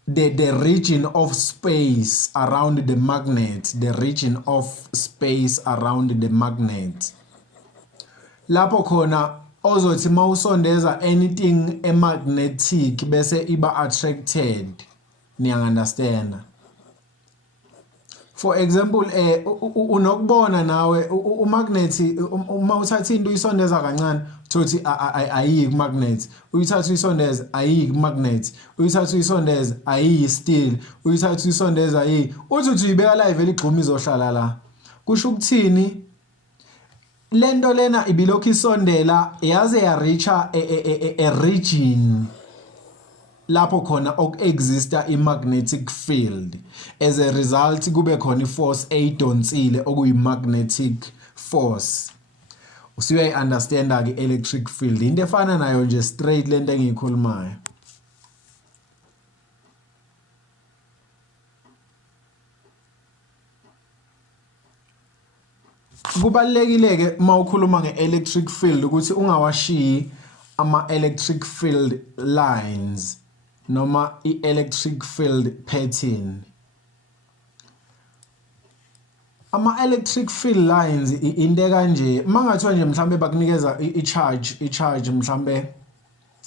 The region of space around the magnet, the region of space around the magnet. Lapho khona ozothi mawusondeza anything magnetic bese iba attracted. Niya understand? For example unokubona nawe umagnet uma uthatha into uyisondeza kancane uthi ayiyi magnet, uyithatha uyisondeza ayiyi magnet, uyithatha uyisondeza ayiyi steel, uyithatha uyisondeza ayiyi, uthi uyibeka live eligxuma izohlala la. Kusho ukuthini? Lento lena ibilokhu isondela yaze ya reacha a region lapho khona ok-exista i-magnetic field. As a result kube khona i-force eyidonsile okuyi-magnetic force. Usuyayi-understanda-ke i-electric field. Into efana nayo nje straight lento engiyikhulumayo. Kubalulekile-ke mawukhuluma nge-electric field ukuthi ungawashiyi ama-electric field lines noma i-electric field pattern. Ama-electric field lines into kanje mangathiwa nje mhlambe bakunikeza i-charge mhlambe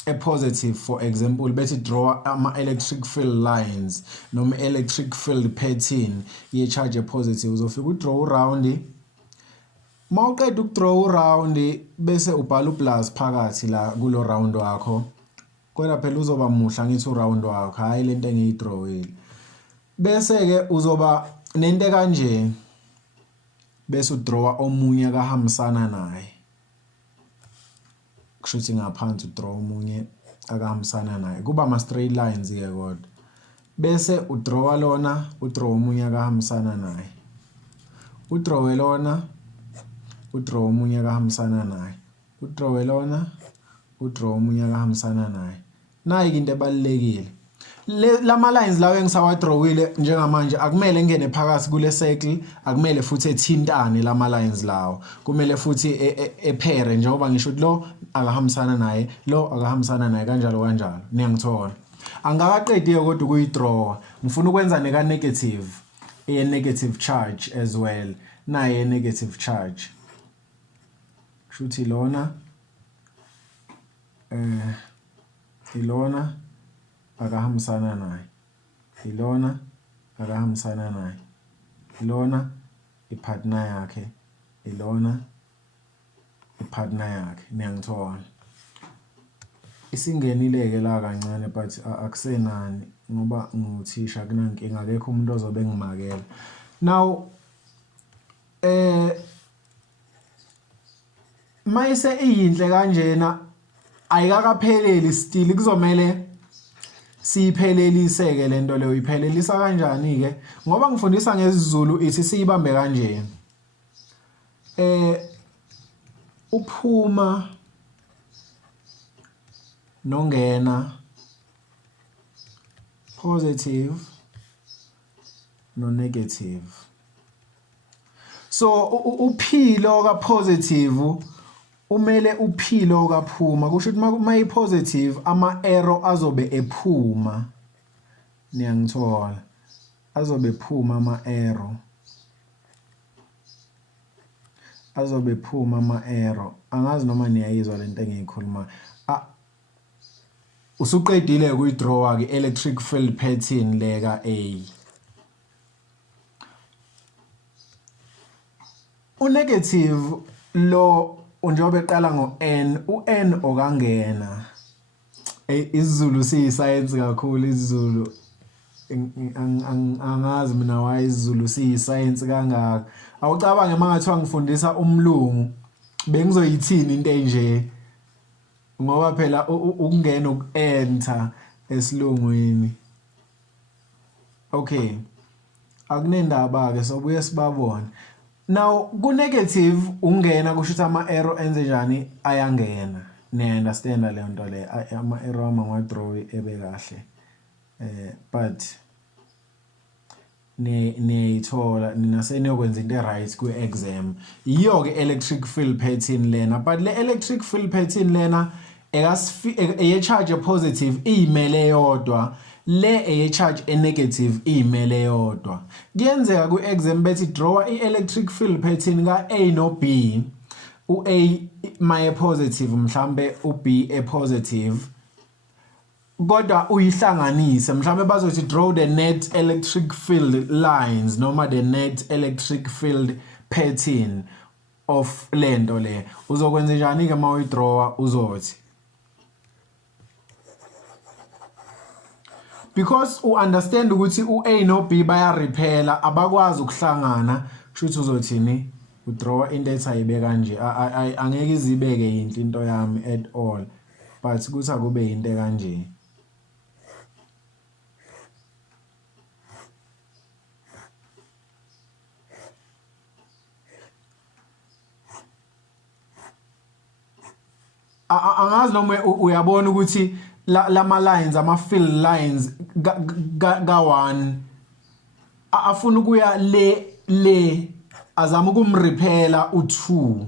e-positive for example bethi draw ama-electric field lines noma electric field pattern ye-charge e-positive uzofika udraw round. Mawuqeda ukudraw round bese ubhala uplus phakathi la kulo round wakho. Kodwa phela uzoba muhla ngithi uround wakho hayi lento engiyidrawile. Bese ke uzoba nento kanje bese udraw omunye akahambisana naye. Kusho ukuthi ngaphansi udraw omunye akahambisana naye. Kuba ama straight lines ke kodwa. Bese udraw lona, udraw omunye akahambisana naye. Udraw lona, udraw omunye akahambisana naye. Udraw lona, udraw omunye akahambisana naye. Nayi into ebalekile. Lama lines lawo engisawadrawile njengamanje akumele ngene phakathi kule circle, akumele futhi ethintane lama lines lawo. Kumele futhi ephere njengoba ngisho ukuthi lo akahambisana naye, lo akahambisana naye kanjalo kanjalo. Niyangithola. Angakaqedi kodwa ukuyidraw. Ngifuna ukwenza neka negative, a negative charge as well. Naye negative charge. Kushuthi lona ilona akahambisana naye, ilona akahambisana naye, ilona ipartner yakhe, ilona ipartner yakhe. Niyangithola. Isingenile ke la kancane but akusenani ngoba nguthisha kunankinga akekho umuntu ozobe ngimakela. Now mayise iyinhle kanjena ayikakapheleli still kuzomela siyiphelelise ke lento leyo. Iphelelisa kanjani ke? Ngoba ngifundisa ngesiZulu ithi siyibambe kanje. Uphuma nongena, positive no negative. So uphilo ka positive umele uphilo kaphuma. Kusho ukuthi mayi positive ama arrow azobe ephuma. Niyangithola. Azobe ephuma ama arrow. Azobe ephuma ama arrow. Angazi noma niyayizwa lento engiyikhuluma. Usuqedile ukuyidraw ke electric field pattern lega A. U-negative lo njengoba eqala ngo-N, u-N okangena. Isizulu siyiscience kakhulu isizulu. angazi mina why isiZulu siyiscience kangaka awucabange mangathiwa ngifundisa umlungu bengizoyithini into enje ngoba phela ukungena ukuenter esilungwini. Okay, akunendaba ke sobuye sibabone. Now ku negative ungena kusho ukuthi ama arrow enze njani ayangena. Ne understand le nto le ama arrow ama draw ebe kahle. But niyithola nina seniyokwenza into right ku exam iyo ke electric field pattern lena, but le electric field pattern lena eye charge positive imele yodwa, le eye charge negative imele yodwa. Kuyenzeka ku exam bethi draw I electric field pattern ka A no B, u A maye positive mhlambe u B e positive, kodwa uyihlanganise mhlambe bazothi draw the net electric field lines noma the net electric field pattern of lento le. Uzokwenza njani ke uma uyidraw uzothi, because u understand ukuthi u A no B baya repela abakwazi ukuhlangana, kushuthi uzothini udraw into ethi ayibe kanje. Angeke izibeke yinhle into yami at all, but kuthi akube into kanje. Angazi noma uyabona ukuthi lama lines ama fill lines ga 1 afuna ukuya le azama ukumrepela u2,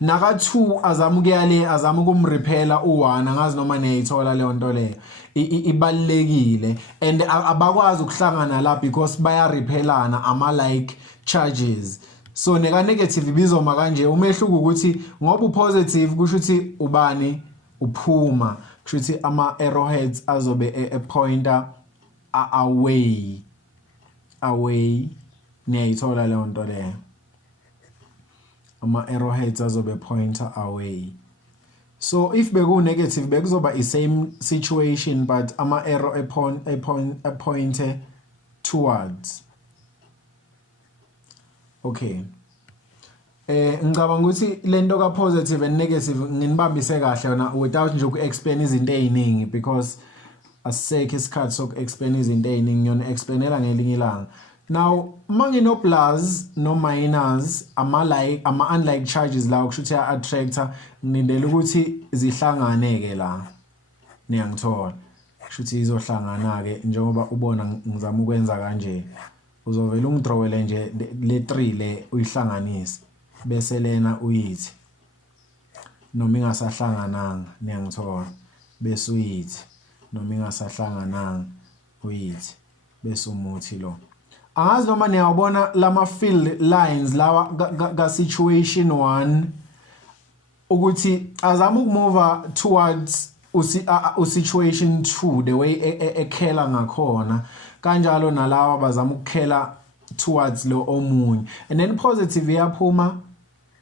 naka 2 azama ukuya le azama ukumrepela u1. Angazi noma niyayithola le nto le ibalekile, and abakwazi ukuhlangana la because baya repelana ama like charges. So neka negative ibizoma kanje, umehluko ukuthi ngoba upositive kusho ukuthi ubani uphuma, kusho ukuthi ama arrowheads azobe pointer away. Niyayithola le nto le, ama arrowheads azobe pointer away. So if beku negative bekuzoba same situation but ama arrow pointer towards. Okay, ngicabanga ukuthi lento ka positive and negative nginibambise kahle yona without nje uku-explain izinto eziningi, because asisekho isikhathi soku-explain izinto eziningi, ngiyona explainela ngelinye ilanga. Now mangino plus no minus ama unlike charges la kusho ukuthi attractor ngindela ukuthi zihlangane ke la, niyangithola kusho ukuthi izohlangana ke njengoba ubona ngizama ukwenza kanje. Uzovela ungidrawele nje le 3 le uyihlanganise bese lena uyithi noma ingasahlangananga, niyangithola, bese uyithi noma ingasahlangananga uyithi bese umuthi lo. Angazi noma niyabona lama fill lines lawa ka situation 1 ukuthi azama ukumove towards situation 2 the way ekhela ngakhona, kanjalo nalawa bazama ukukhela towards lo omunye. And then positive iyaphuma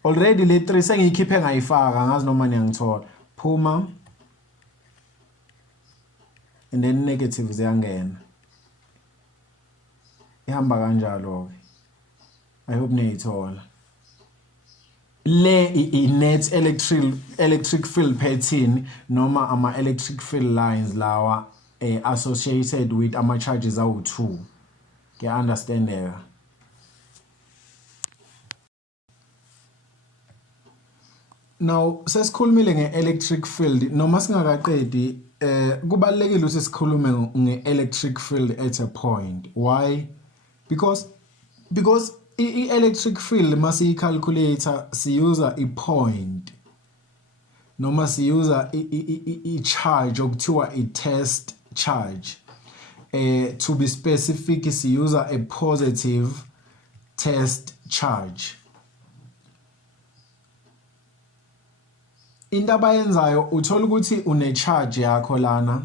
already le 3 sengiyikhiphe ngayifaka, angazi noma niyangithola, phuma and then negative ziyangena, ihamba kanjalo ke. I hope niyithola le net electric field pattern noma ama electric field lines lawa associated with ama charges awu2. Ke understandeka. Now sesikhulumile nge-electric field, noma singakaqedi kubalekile ukuthi sikhulume nge-electric field at a point. Why? Because i-electric field masi calculator siyuza i-point noma siyuza i-charge okuthiwa i-test charge. To be specific siyuza a positive test charge. Into abayenzayo uthola ukuthi une charge yakho lana,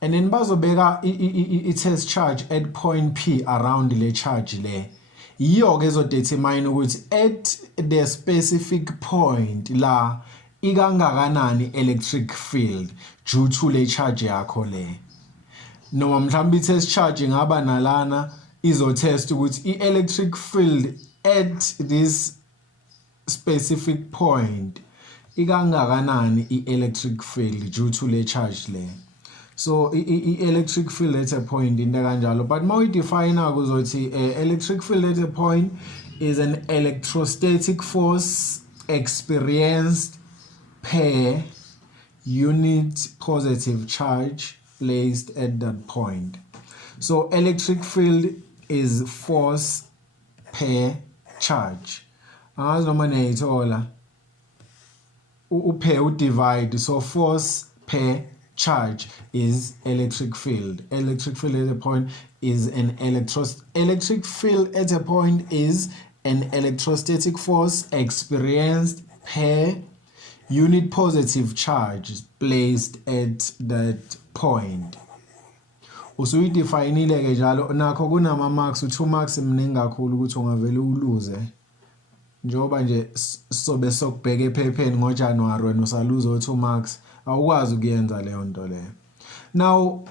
and then bazobeka i-test charge at point P around le charge le. Yiyo ke ezodetermine ukuthi at the specific point la ikangakanani electric field due to le charge yakho le. noma mhlawumbe i-test charge ingaba nalana izotest ukuthi i-electric field at this specific point ikangakanani i-electric field due to le charge le. So i-electric field at a point into kanjalo, but uma uyidefine kuzothi electric field at a point is an electrostatic force experienced per unit positive charge placed at that point. So electric field is force per charge. Angazi noma niyayithola u divide, so force per charge is electric field. Electric field at a point is an electric field at a point is an electrostatic force experienced per unit positive charge placed at that point. Usuyidefinile ke njalo nakho kunama marks, 2 marks mningi kakhulu ukuthi ungavele uluze. Njoba nje sobe sokubheka ephepheni ngoJanuary wena usaluza 2 marks, awukwazi ukuyenza leyo nto leyo. Now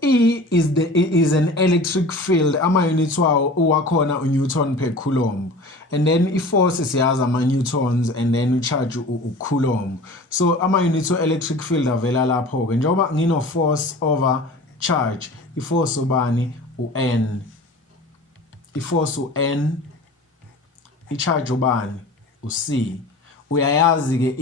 E is an electric field, ama units wakhona Newton per Coulomb, and then i-force siyazi ama-newtons, and then u-charge u-Coulomb. So ama units electric field avela lapho ke njengoba ngino force over charge, i-force ubani u-N, i-force u-N, i-charge ubani u-C. Uyayazi ke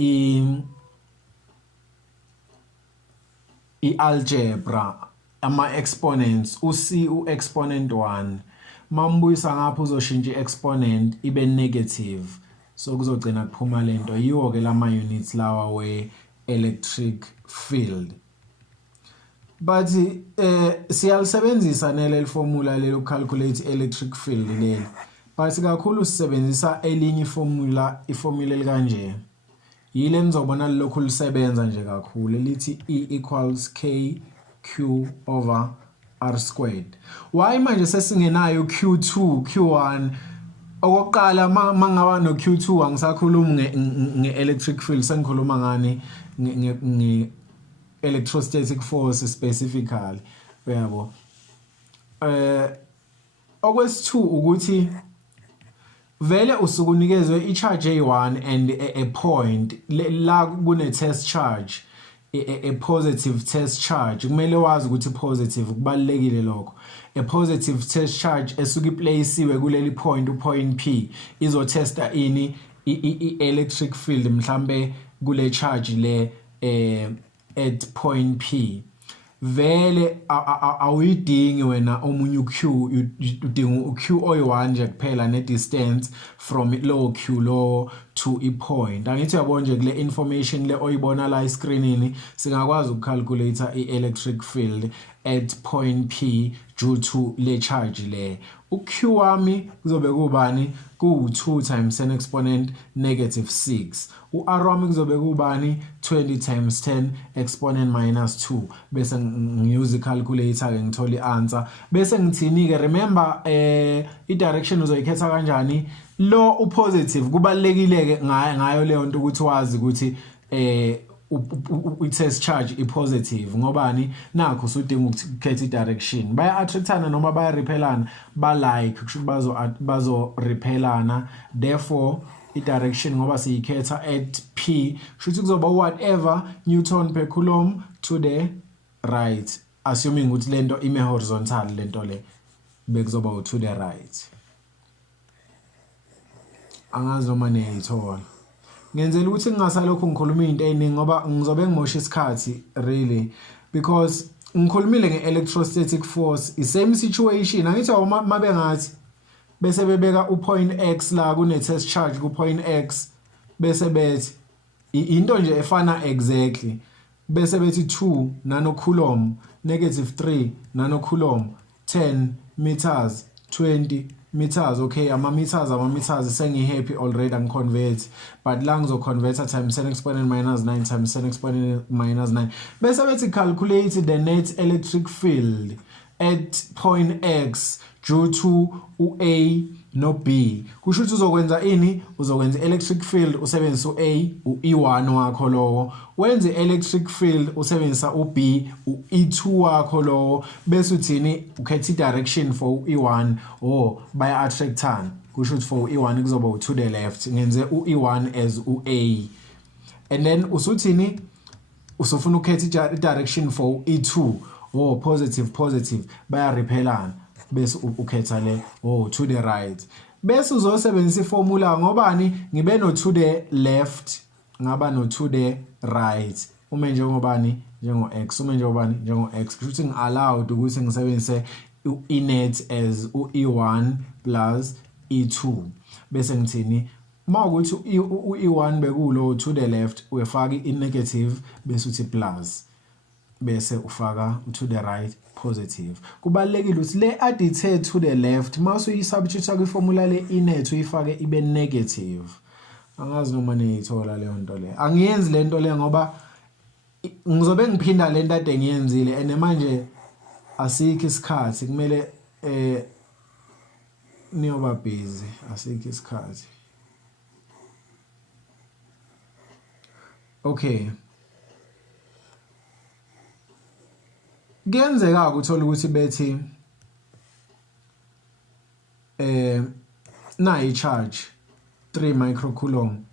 i-algebra ama-exponents, u-C u-exponent 1, mambuyisa ngapho uzoshintsha i-exponent ibe negative, so kuzogcina kuphuma lento. Yiwo ke lama units lawa we-electric field. But siyalisebenzisa nele formula lelo calculate electric field leli, but kakhulu sisebenzisa elinye iformula elikanje. Yile nizobona lokhu lisebenza nje kakhulu lithi E equals KQ over R squared. Why manje sesingenayo Q2, Q1? Okokuqala mangaba no Q2 angisakhulumi nge-electric field, sengikhuluma ngani nge-electrostatic force specifically, uyabo. Okwesithu ukuthi vele usukunikezwe i-charge A1 and a point la kune test charge, a positive test charge. Kumele wazi ukuthi positive kubalekile lokho. A positive test charge esuka iplacewe kuleli point, u-point P, izotesta ini i-electric field mhlambe kule charge le at point P. Vele awuyidingi wena omunye uQ, udinga uQ oyi1 nje kuphela ne distance from low Q low to i point. Angithi uyabona nje kule information le oyibona la escreenini singakwazi ukucalculate i-electric field at point P due to le charge le. uQ wami kuzobe kubani ku2 times 10 exponent negative 6. U-R wami kuzobe kubani 20 times 10 exponent minus 2. Bese ngiuse calculator ke ngithola i-answer. Bese ngithini ke, remember i-direction uzoyikhetha kanjani. Lo u-positive kubalekile ke ngayo leyo nto ukuthi wazi ukuthi i-test charge i-positive ngobani nakho usudinga ukukhetha i-direction. Baya-attractana noma baya-repellana, ba-like kusho bazo-repellana, therefore i-direction ngoba siyikhetha at P kusho kuzoba whatever Newton per Coulomb to the right, assuming ukuthi lento ime horizontal, lento le bekuzoba to the right. Angazi noma niyayithola. Ngenzela ukuthi ngingasalokho ngikhuluma into eyiningi ngoba ngizobe ngimosha isikhathi really, because ngikhulumile nge-electrostatic force, i-same situation. Angithi mabe ngathi bese bebeka u-point X la kune-test charge ku-point X, bese bethi into nje efana exactly, bese bethi 2 nano-Coulomb, negative 3 nano-Coulomb, 10 meters, 20 meters. Okay, ama-meters sengi-happy already angi-convert, but la ngizo-converter times 10 exponent minus 9 times 10 exponent minus 9. Bese bethi calculate the net electric field at point X due to A no B. Kusho ukuthi uzokwenza ini? Uzokwenza electric field usebenzisa uA, uE1 wakho lowo. Wenze electric field usebenzisa uB, uE2 wakho lowo. Bese uthini? Ukhetha direction for uE1 baya attractana. Kusho ukuthi for uE1 kuzoba to the left. Ngenze uE1 as uA. And then usuthini? Usufuna ukhetha direction for E2 positive baya repellana bese ukhetha le to the right bese uzosebenzisa iformula ngobani ngibe no to the left ngaba no to the right uma njengobani njengo x uma njengobani njengo x kusho ukuthi ngiallowed ukuthi ngisebenzise inet as uE1 plus E2 bese ngithini mawukuthi uE1 bekulo to the left uyafaka i-negative bese uthi plus bese ufaka to the right positive. Kubalekile ukuthi le adithe to the left mase uyisubstitute kwiformula le inet uyifake ibe negative. Angazi noma niyithola leyo nto le. Angiyenzi le nto le ngoba ngizobe ngiphinda le nto ade ngiyenzile and manje asikho isikhathi kumele niyoba busy asikho isikhathi. Okay. Kuyenzeka ukuthola ukuthi bethi na i-charge 3 microcoulomb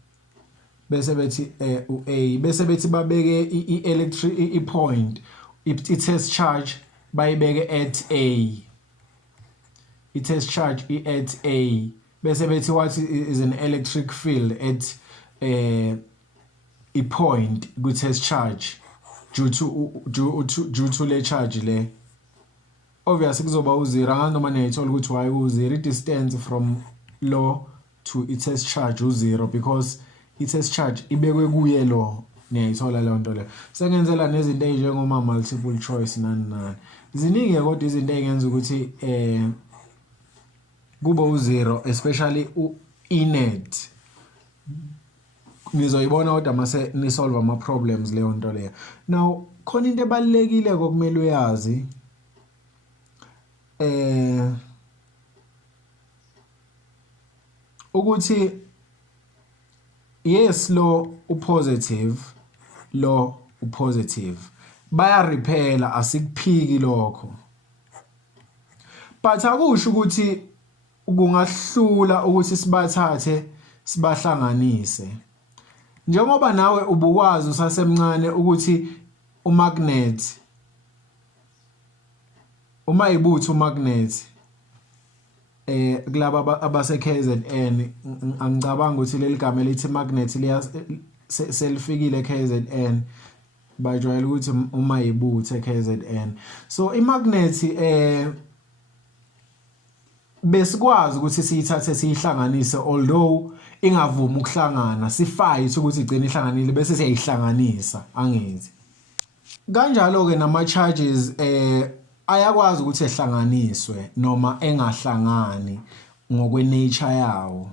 bese bethi uA bese bethi babeke i-electric i-point i-test charge bayibeke at A i-test charge at A bese bethi what is an electric field at i-point ku-test charge due to le charge le obviously kuzoba u0 noma niyayithola ukuthi why u0 distance from low to i-test charge u0 because i-test charge ibekwe kuye lo niyayithola leyo nto le sengenzela nezinto ezinjengoma multiple choice nani ziningi kodwa izinto engenza ukuthi kuba u0 especially u-inet nizoyibona kodwa mase ni solve ama problems leyo nto leyo. Now khona into ebalekile kokumele uyazi ukuthi yes lo upositive baya repella asikuphiki lokho but akusho ukuthi kungahlula ukuthi sibathathe sibahlanganise. Njengoba nawe ubukwazi usasemncane ukuthi umagnet uma ibutho umagnet kulaba abase KZN angicabanga ukuthi leli gama elithi magnet liya selifikile KZN bajwayela ukuthi uma ibutho KZN so imagnet besikwazi ukuthi siyithathe siyihlanganise although ingavumi ukuhlangana sifight ukuthi igcine ihlanganile bese siyayihlanganisa angithi kanjalo ke nama charges ayakwazi ukuthi ehlanganiswe noma engahlangani ngokwe nature yawo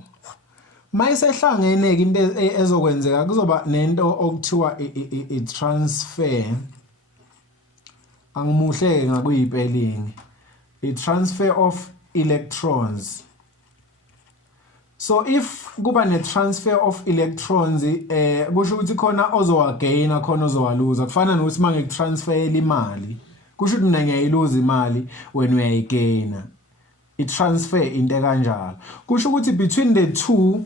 mayisehlangene ke into ezokwenzeka kuzoba nento okuthiwa I transfer angimuhle ngakuyipelling I transfer of electrons. So if kuba ne transfer of electrons kusho ukuthi khona ozowagaina khona ozowaluza kufana nokuthi manje ngitransfer imali kusho ukuthi mina ngiyayiluza imali wena uyayigaina I-transfer into kanjalo kusho ukuthi between the two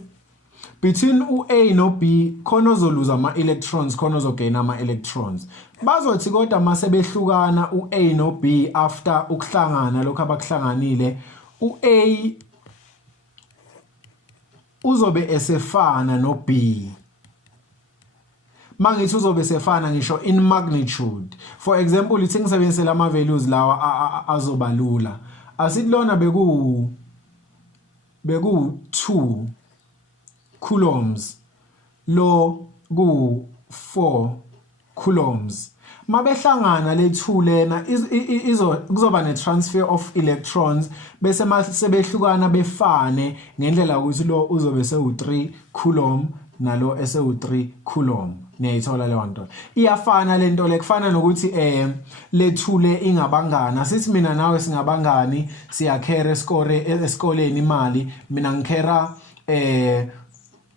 between uA no B khona ozoluza ama electrons khona ozogaina ama electrons bazothi kodwa mase behlukana uA no B after ukuhlangana lokho abakuhlanganile uA uzobe esefana no B mangithi uzobe esefana ngisho in magnitude for example lithi ngisebenzise lama values lawa azobalula asithi lona beku 2 coulombs lo ku 4 coulombs mabehlangana le 2 lena kuzoba ne transfer of electrons bese mase sebehlukana befane ngendlela ukuthi lo uzobe se u3 coulomb nalo esewu3 Coulomb. Niyayithola leyo nto. Iyafana lento le kufana nokuthi lethule ingabangana. Sithi mina nawe singabangani siyakhera esikoleni imali. Mina ngikhera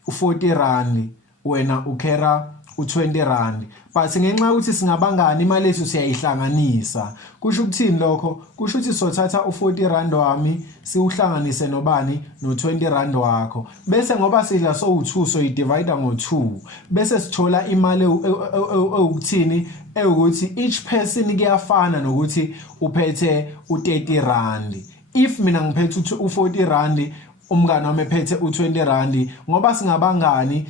u40 rand, wena ukhera u20 rand. But ngenxa ukuthi singabangani imali lethu siyayihlanganisa. Kusho ukuthini lokho? Kusho ukuthi sothatha u40 rand wami siuhlanganise nobani no20 rand wakho. Bese ngoba sidla so2 so divide ngo2. Bese sithola imali ukuthini ukuthi each person kuyafana nokuthi uphethe u30 rand. If mina ngiphethe u40 rand umngane wami ephethe u20 rand ngoba singabangani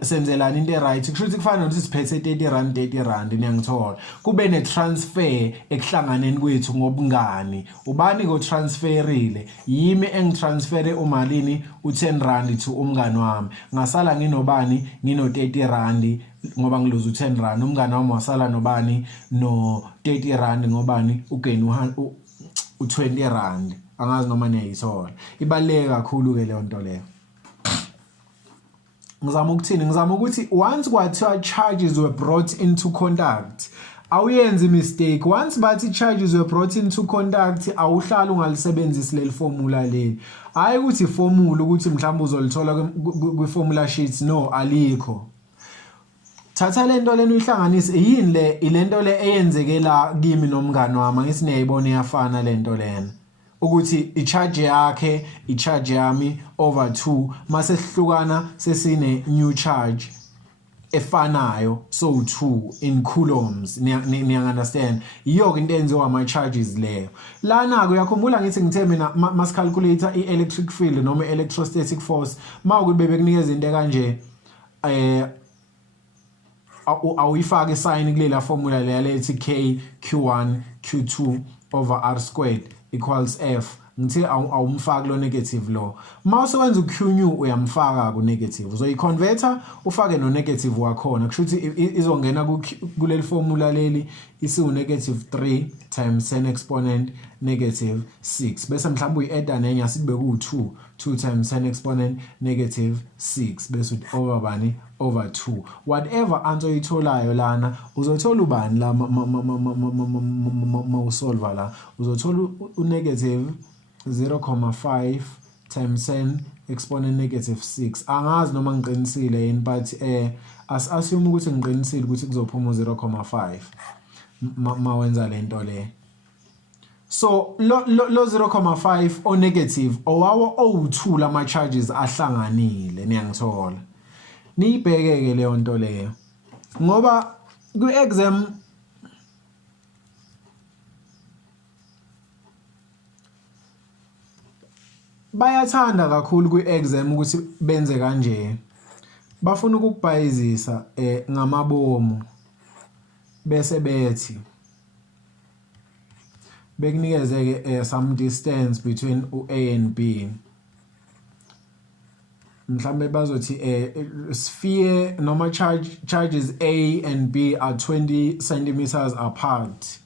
senzelana into right. Kusho ukuthi kufana nokuthi siphethe 30 rand niyangithola. Kube ne transfer ekuhlanganeni kwethu ngobungani. Ubani go transferile? Yimi engitransfere umalini u10 rand to umngane wami. Ngasala nginobani ngino 30 rand ngoba ngiluza u10 rand. Umngane wami wasala nobani no 30 rand ngobani ugain u20 rand. Angazi noma niyayithola. Ibaluleke kakhulu ke leyo nto leyo. Ngizama ukuthini? Ngizama ukuthi once kwathiwa charges were brought into contact, awuyenzi mistake. Once bathi charges were brought into contact, awuhlala ungalisebenzisi leli formula leli. Hayi ukuthi formula ukuthi mhlawumbe uzolithola kwi formula sheets. No, alikho. Thatha lento lena uyihlanganise. Yini le? Ilento le eyenzeke la kimi nomngane wami. Ngithi niyayibona iyafana lento lena. Ukuthi i-charge yakhe i-charge yami over 2 mase sihlukana sesine new charge efanayo so 2 in coulombs. Niya understand? Iyo into enziwa ama charges leyo. Lana uyakhumbula ngithi ngithe mina mas calculator i-electric field noma electrostatic force mawukuthi bebekunikeza into kanje awuyifaka isign kulela formula leya lethi K Q1 Q2 over R squared equals F. Ngithi awumfaki lo negative lo. Mase wenza uQ new uyamfaka ku negative. Uzoyiconverter ufake no negative wakhona. Kusho ukuthi izongena kuleli formula leli isiwu negative 3 times 10 exponent negative 6. Bese mhlawumbe uyi-add nenye asibe ku2 times 10 exponent negative 6 bese uthi over bani over 2. Whatever answer uyitholayo lana uzothola ubani la mawusolva la uzothola u-negative 0.5 times 10 exponent negative 6. Angazi noma ngiqinisile yini but assume ukuthi ngiqinisile ukuthi kuzophuma 0.5 mawenza lento le. So lo 0.5 o negative owawo o2 lama charges ahlanganile. Niyangithola? Niyibhekeke leyo nto leyo ngoba ku exam bayathanda kakhulu ku exam ukuthi benze kanje. Bafuna ukukubhayizisa ngamabomu bese bethi bekunikeze ke some distance between u-A and B. Mhlambe bazothi sphere noma charges A and B are 20 centimeters apart.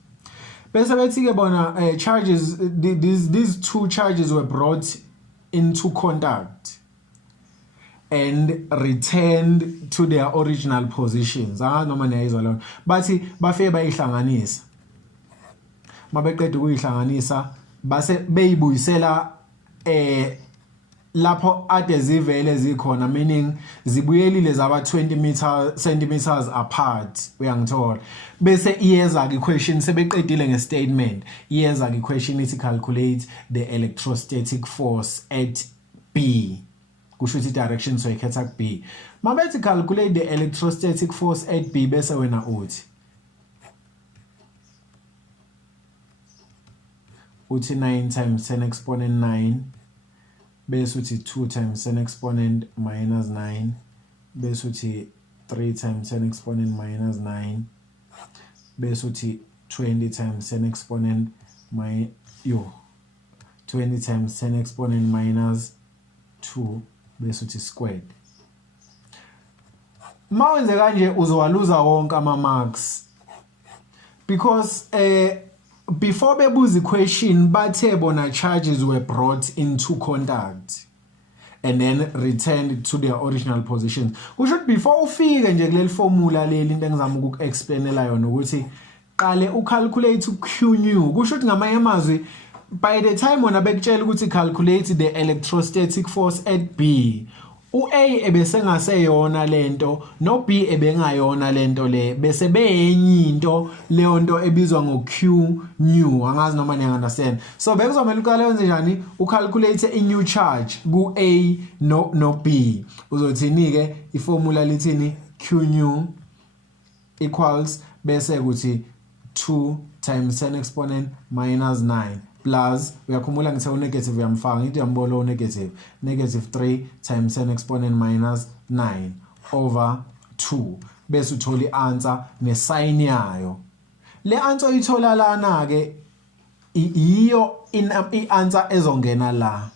Bese bethi ke bona charges these two charges were brought into contact and returned to their original positions. Noma niyayizwa lona. Bathi bafike bayihlanganisa. Mabeqeda ukuyihlanganisa base beyibuyisela lapho ade zivele zikhona, meaning zibuyelile zaba 20 centimeters apart. Uyangithola? Bese iyeza ke question sebeqedile ngestatement. Iyeza ke question ithi calculate the electrostatic force at B. Kusho ukuthi direction so ikhetha ku B. Mabethi calculate the electrostatic force at B bese wena uthi 9 times 10 exponent 9 bese uthi 2 times 10 exponent minus 9 bese uthi 3 times 10 exponent minus 9 bese uthi 20 times 10 exponent 20 times 10 exponent minus 2 bese uthi squared. Mawenze kanje uzowaluza wonke ama marks because before bebuza question bathe bona charges were brought into contact and then returned to their original positions. Kusho ukuthi before ufike nje kuleli formula leli into engizama ukuexplainela yona ukuthi qale ucalculate uq nu. Kusho ukuthi ngamanye amazwi by the time wona bekutshela ukuthi calculate the electrostatic force at B, u-A ebese ngaseyona lento no B ebengayona lento le bese beyenye into leyo nto ebizwa ngoq nu. Angazi noma niya understand. So bekuzomela uqale wenze njani ucalculate a new charge ku A no B. Uzothini ke iformula lithini q nu equals bese kuthi 2 times 10 exponent minus 9 plus uyakhumbula ngithe negative uyamfaka ngithi uyambolo negative -3 times 10 exponent minus 9 over 2 bese uthola i-answer nesign yayo. Le answer uyithola lana ke iyo i-answer ezongena la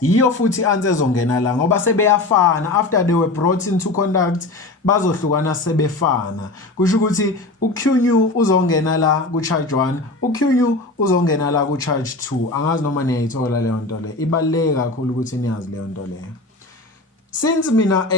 iyo futhi answer ezongena la ngoba sebeyafana after they were brought into contact bazohlukana sebefana. Kusho ukuthi uq nu uzongena la ku charge 1 uq nu uzongena la ku charge 2. Angazi noma niyayithola leyo nto le ibaleke kakhulu ukuthi niyazi leyo nto le. Since mina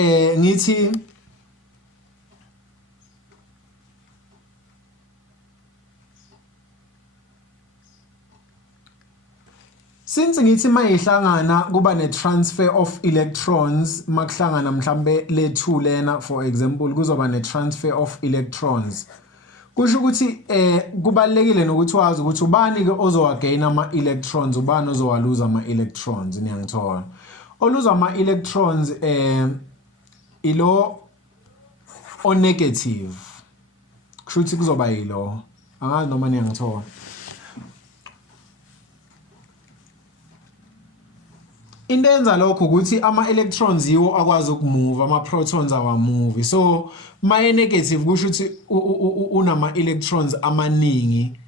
ngithi mayihlangana kuba ne transfer of electrons makuhlangana mhlambe le 2 lena for example kuzoba ne transfer of electrons. Kusho ukuthi kubalekile nokuthi wazi ukuthi ubani ke ozowagain ama electrons ubani ozowaluza ama electrons. Niyangithola oluza ama electrons ilo o negative kusho ukuthi kuzoba yilo angazi noma niyangithola. Into enza lokho ukuthi ama electrons yiwo akwazi ukumove ama protons awamove. So my negative kusho ukuthi unama electrons amaningi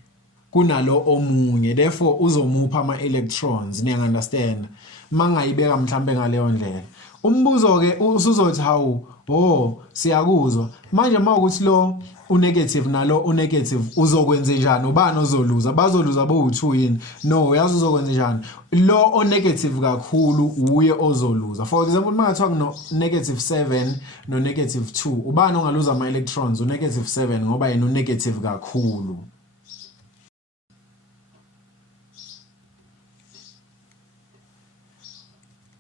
kunalo omunye therefore uzomupha ama electrons. Niya understand mangayibeka mhlambe ngaleyo ndlela. Umbuzo ke usuzothi hawu siyakuzwa manje mawukuthi lo unegative nalo unegative uzokwenza njani ubani ozoluza bazoluza bo2 yini no uyazi uzokwenza njani lo onegative kakhulu uye ozoluza. For example mangathiwa kuno -7 no -2 ubani ongaluza ama electrons u-7 ngoba yena unegative kakhulu.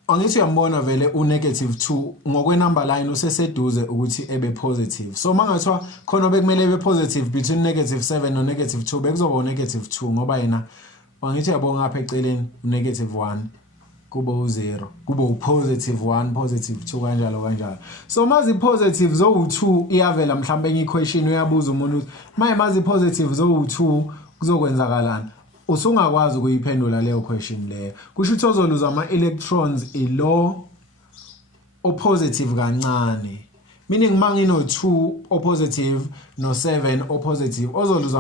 Angithi uyambona vele u-2 ngokwe number line useseduze ukuthi ebe positive. So mangathiwa khona bekumele ebe positive between -7 no -2 bekuzoba u-2 ngoba yena angithi yabona ngapha eceleni u-1 kube u0 kube u+1 +2 kanjalo. So mazi positive zo2 iyavela mhlambe enye equation uyabuza umuntu mazi positive zo2 kuzokwenzakalani. Usungakwazi ukuyiphendula leyo question leyo. Kusho ukuthi ozoluza ama electrons ilo oppositive kancane. Meaning mangino 2 oppositive no 7 oppositive ozoluza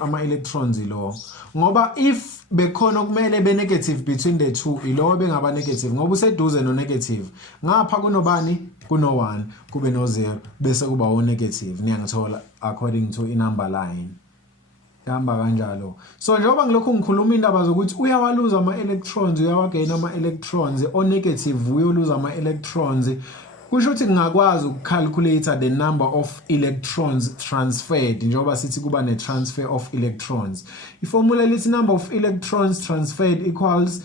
ama electrons ilo. Ngoba if bekhona kumele be negative between the two ilo bengaba negative ngoba useduze no negative. Ngapha kunobani kuno 1 kube no 0 bese kuba o negative. Niyangithola according to i number line. Yamba kanjalo. So njengoba ngilokho ngikhuluma indaba zokuthi uyawaluza ama electrons uyawagain ama electrons o negative uyoluza ama electrons kusho ukuthi ngakwazi ukucalculate the number of electrons transferred njengoba sithi kuba ne transfer of electrons. Iformula lithi number of electrons transferred equals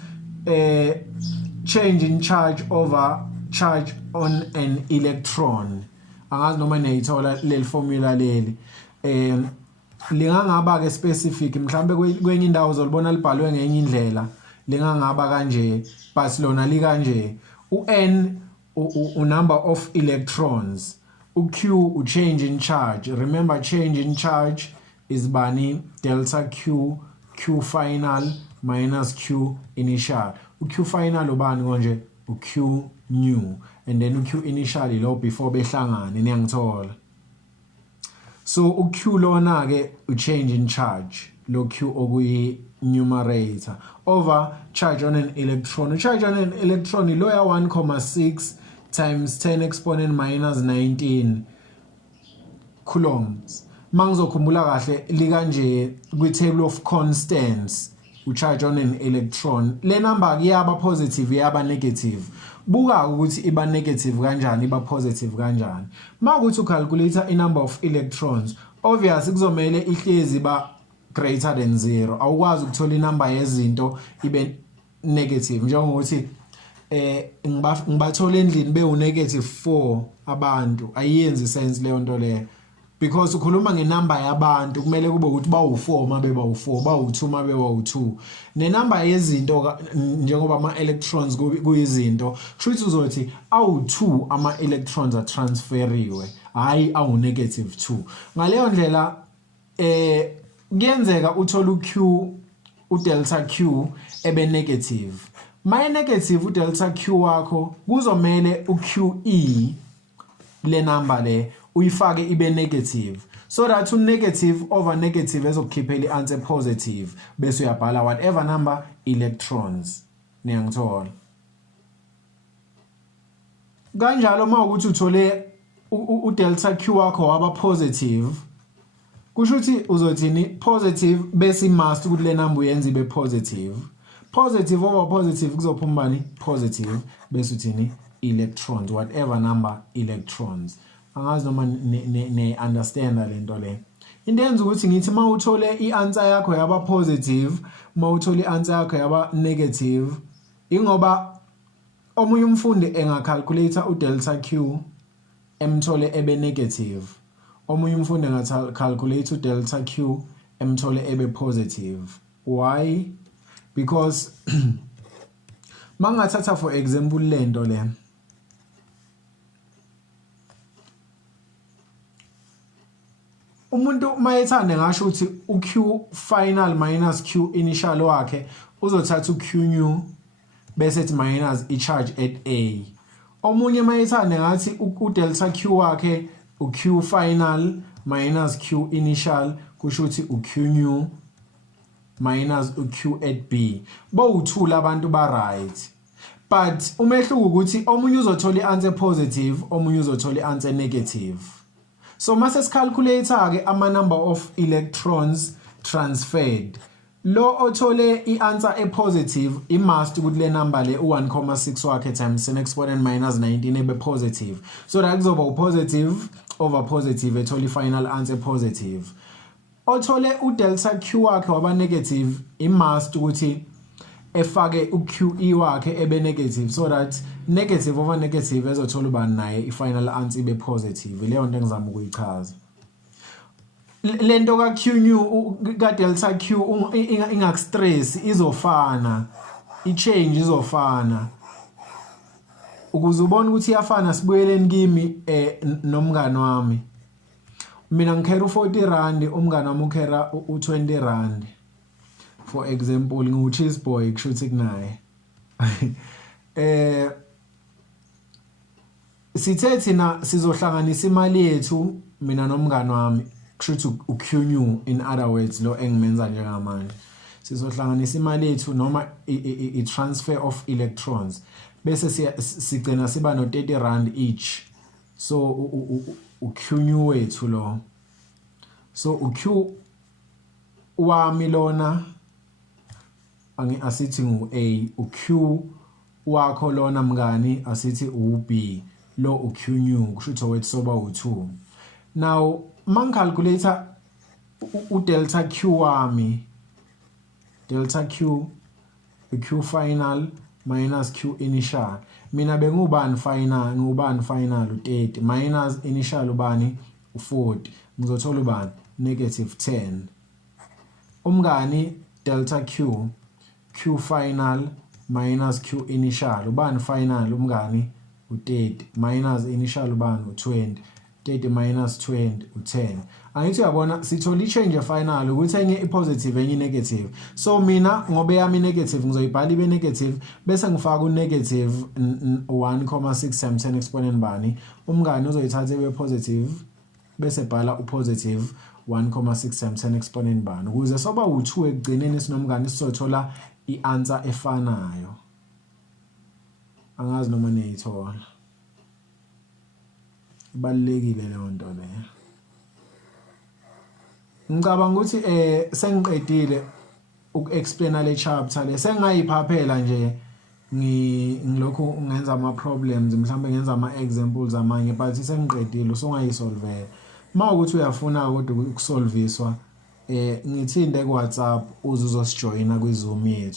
change in charge over charge on an electron. Angazi noma niyayithola leli formula leli. Lingangaba ke specific mhlambe kwenye indawo uzolibona libhalwe ngenye indlela lingangaba kanje but lona likanje u-n number of electrons uq change in charge. Remember change in charge is bani delta q final minus q initial. Uq final ubani konje uq nu and then uq initial lo before behlangane. Niyangithola. So uq lona ke change in charge lo q okuyi numerator over charge on an electron. Charge on an electron lo ya 1.6 times 10 exponent minus 19 coulombs. Mangizokhumbula kahle likanje kwi table of constants charge on an electron le number kuyaba positive yaba negative buka ukuthi iba negative kanjani iba positive kanjani makuthi ucalculate number of electrons obviously kuzomela ihlezi ba greater than 0 awukwazi ukuthola inumber yezinto ibe negative njengokuthi ngibathola endlini be negative 4 abantu ayiyenzi sense leyo nto leyo because ukhuluma ngenumber yabantu kumele kube ukuthi ba u4 mabe ba u4 ba u2 mabe ba u2 nenumber yezinto njengoba ama electrons kuyizinto kusho uzothi awu2 ama electrons are transferiwe hayi awu negative 2 ngaleyo ndlela kuyenzeka uthola uq udelta q ebe negative my negative udelta q wakho kuzomela uqe le number le uyifake ibe negative so that negative over negative ezokukhipha i-answer positive bese uyabhala whatever number electrons niyangithola kanjalo mawukuthi uthole udelta q wakho waba positive kusho ukuthi uzothini positive bese must ukuthi le number uyenza ibe positive positive over positive kuzophuma bani positive bese uthini electrons whatever number electrons angazi noma ne understand lento le into yenza ukuthi ngithi mawuthole i-answer yakho yaba positive mawuthole i-answer yakho yaba negative ingoba omunye umfundi engacalculate udelta q emthole ebe negative omunye umfundi engacalculate udelta q emthole ebe positive why because mangathatha for example lento le umuntu mayethande ngasho ukuthi uq final minus q initial wakhe uzothatha uq new bese ethi minus i-charge at a omunye mayethande ngathi udelta q wakhe uq final minus q initial kusho ukuthi uq new minus uq at b bowu2 labantu ba right but umehluko ukuthi omunye uzothola i-answer positive omunye uzothola i-answer negative so mase sicalculator ke ama number of electrons transferred lo othole i-answer e-positive i-must ukuthi le number le u1,6 wakhe times 10 exponent minus 19 ebe positive so that kuzoba u-positive over positive ethola i-final answer positive othole udelta q wakhe waba negative i-must ukuthi efake uqe wakhe ebe negative so that negative over negative ezothola ubani naye i-final answer ibe positive leyo nto engizama ukuyichaza lento ka q new ka delta q ingakustress izofana i-change izofana ukuze ubone ukuthi iyafana sibuyeleni kimi nomngane wami mina ngikhera u40 rand umngane wami ukhera u20 rand for example ngiwu-cheese boy kusho ukuthi kunaye sithe thina sizohlanganisa imali yethu mina nomngane wami kusho ukuthi uq new in other words lo engimenza njengamanje sizohlanganisa imali yethu noma i-transfer of electrons bese sigcina siba no30 rand each so uq new wethu lo so uq wami lona asithi ngu-A uq wakho lona mngani asithi u-B lo uq new kusho ukuthi wethu soba u2 now mangicalculator udelta q wami delta q q final minus q initial mina bengubani final ngubani final u30 minus initial ubani u40 ngizothola ubani negative 10 umngani delta q q final minus q initial ubani final umngani u30 minus initial ubani u20 30 minus 20 u10 angithi uyabona sithola i-change final ukuthi enye i-positive enye i-negative so mina ngoba yami negative ngizoyibhala ibe negative bese ngifaka u-negative 1,6 times 10 exponent bani umngani uzoyithatha ibe positive bese bhala u-positive 1,6 times 10 exponent bani ukuze soba u2 ekugcineni sinomngani sizothola i-answer efanayo angazi noma niyithola ibalekile leyo nto leyo ngicabanga ukuthi sengiqedile uku-explaina le chapter le sengayiphaphela nje ngilokhu ngenza ama problems mhlawumbe ngenza ama examples amanye but sengiqedile usungayisolvela mawukuthi uyafuna kodwa ukusolviswa ngithinde ku WhatsApp uzosjoyina kwi Zoom yethu.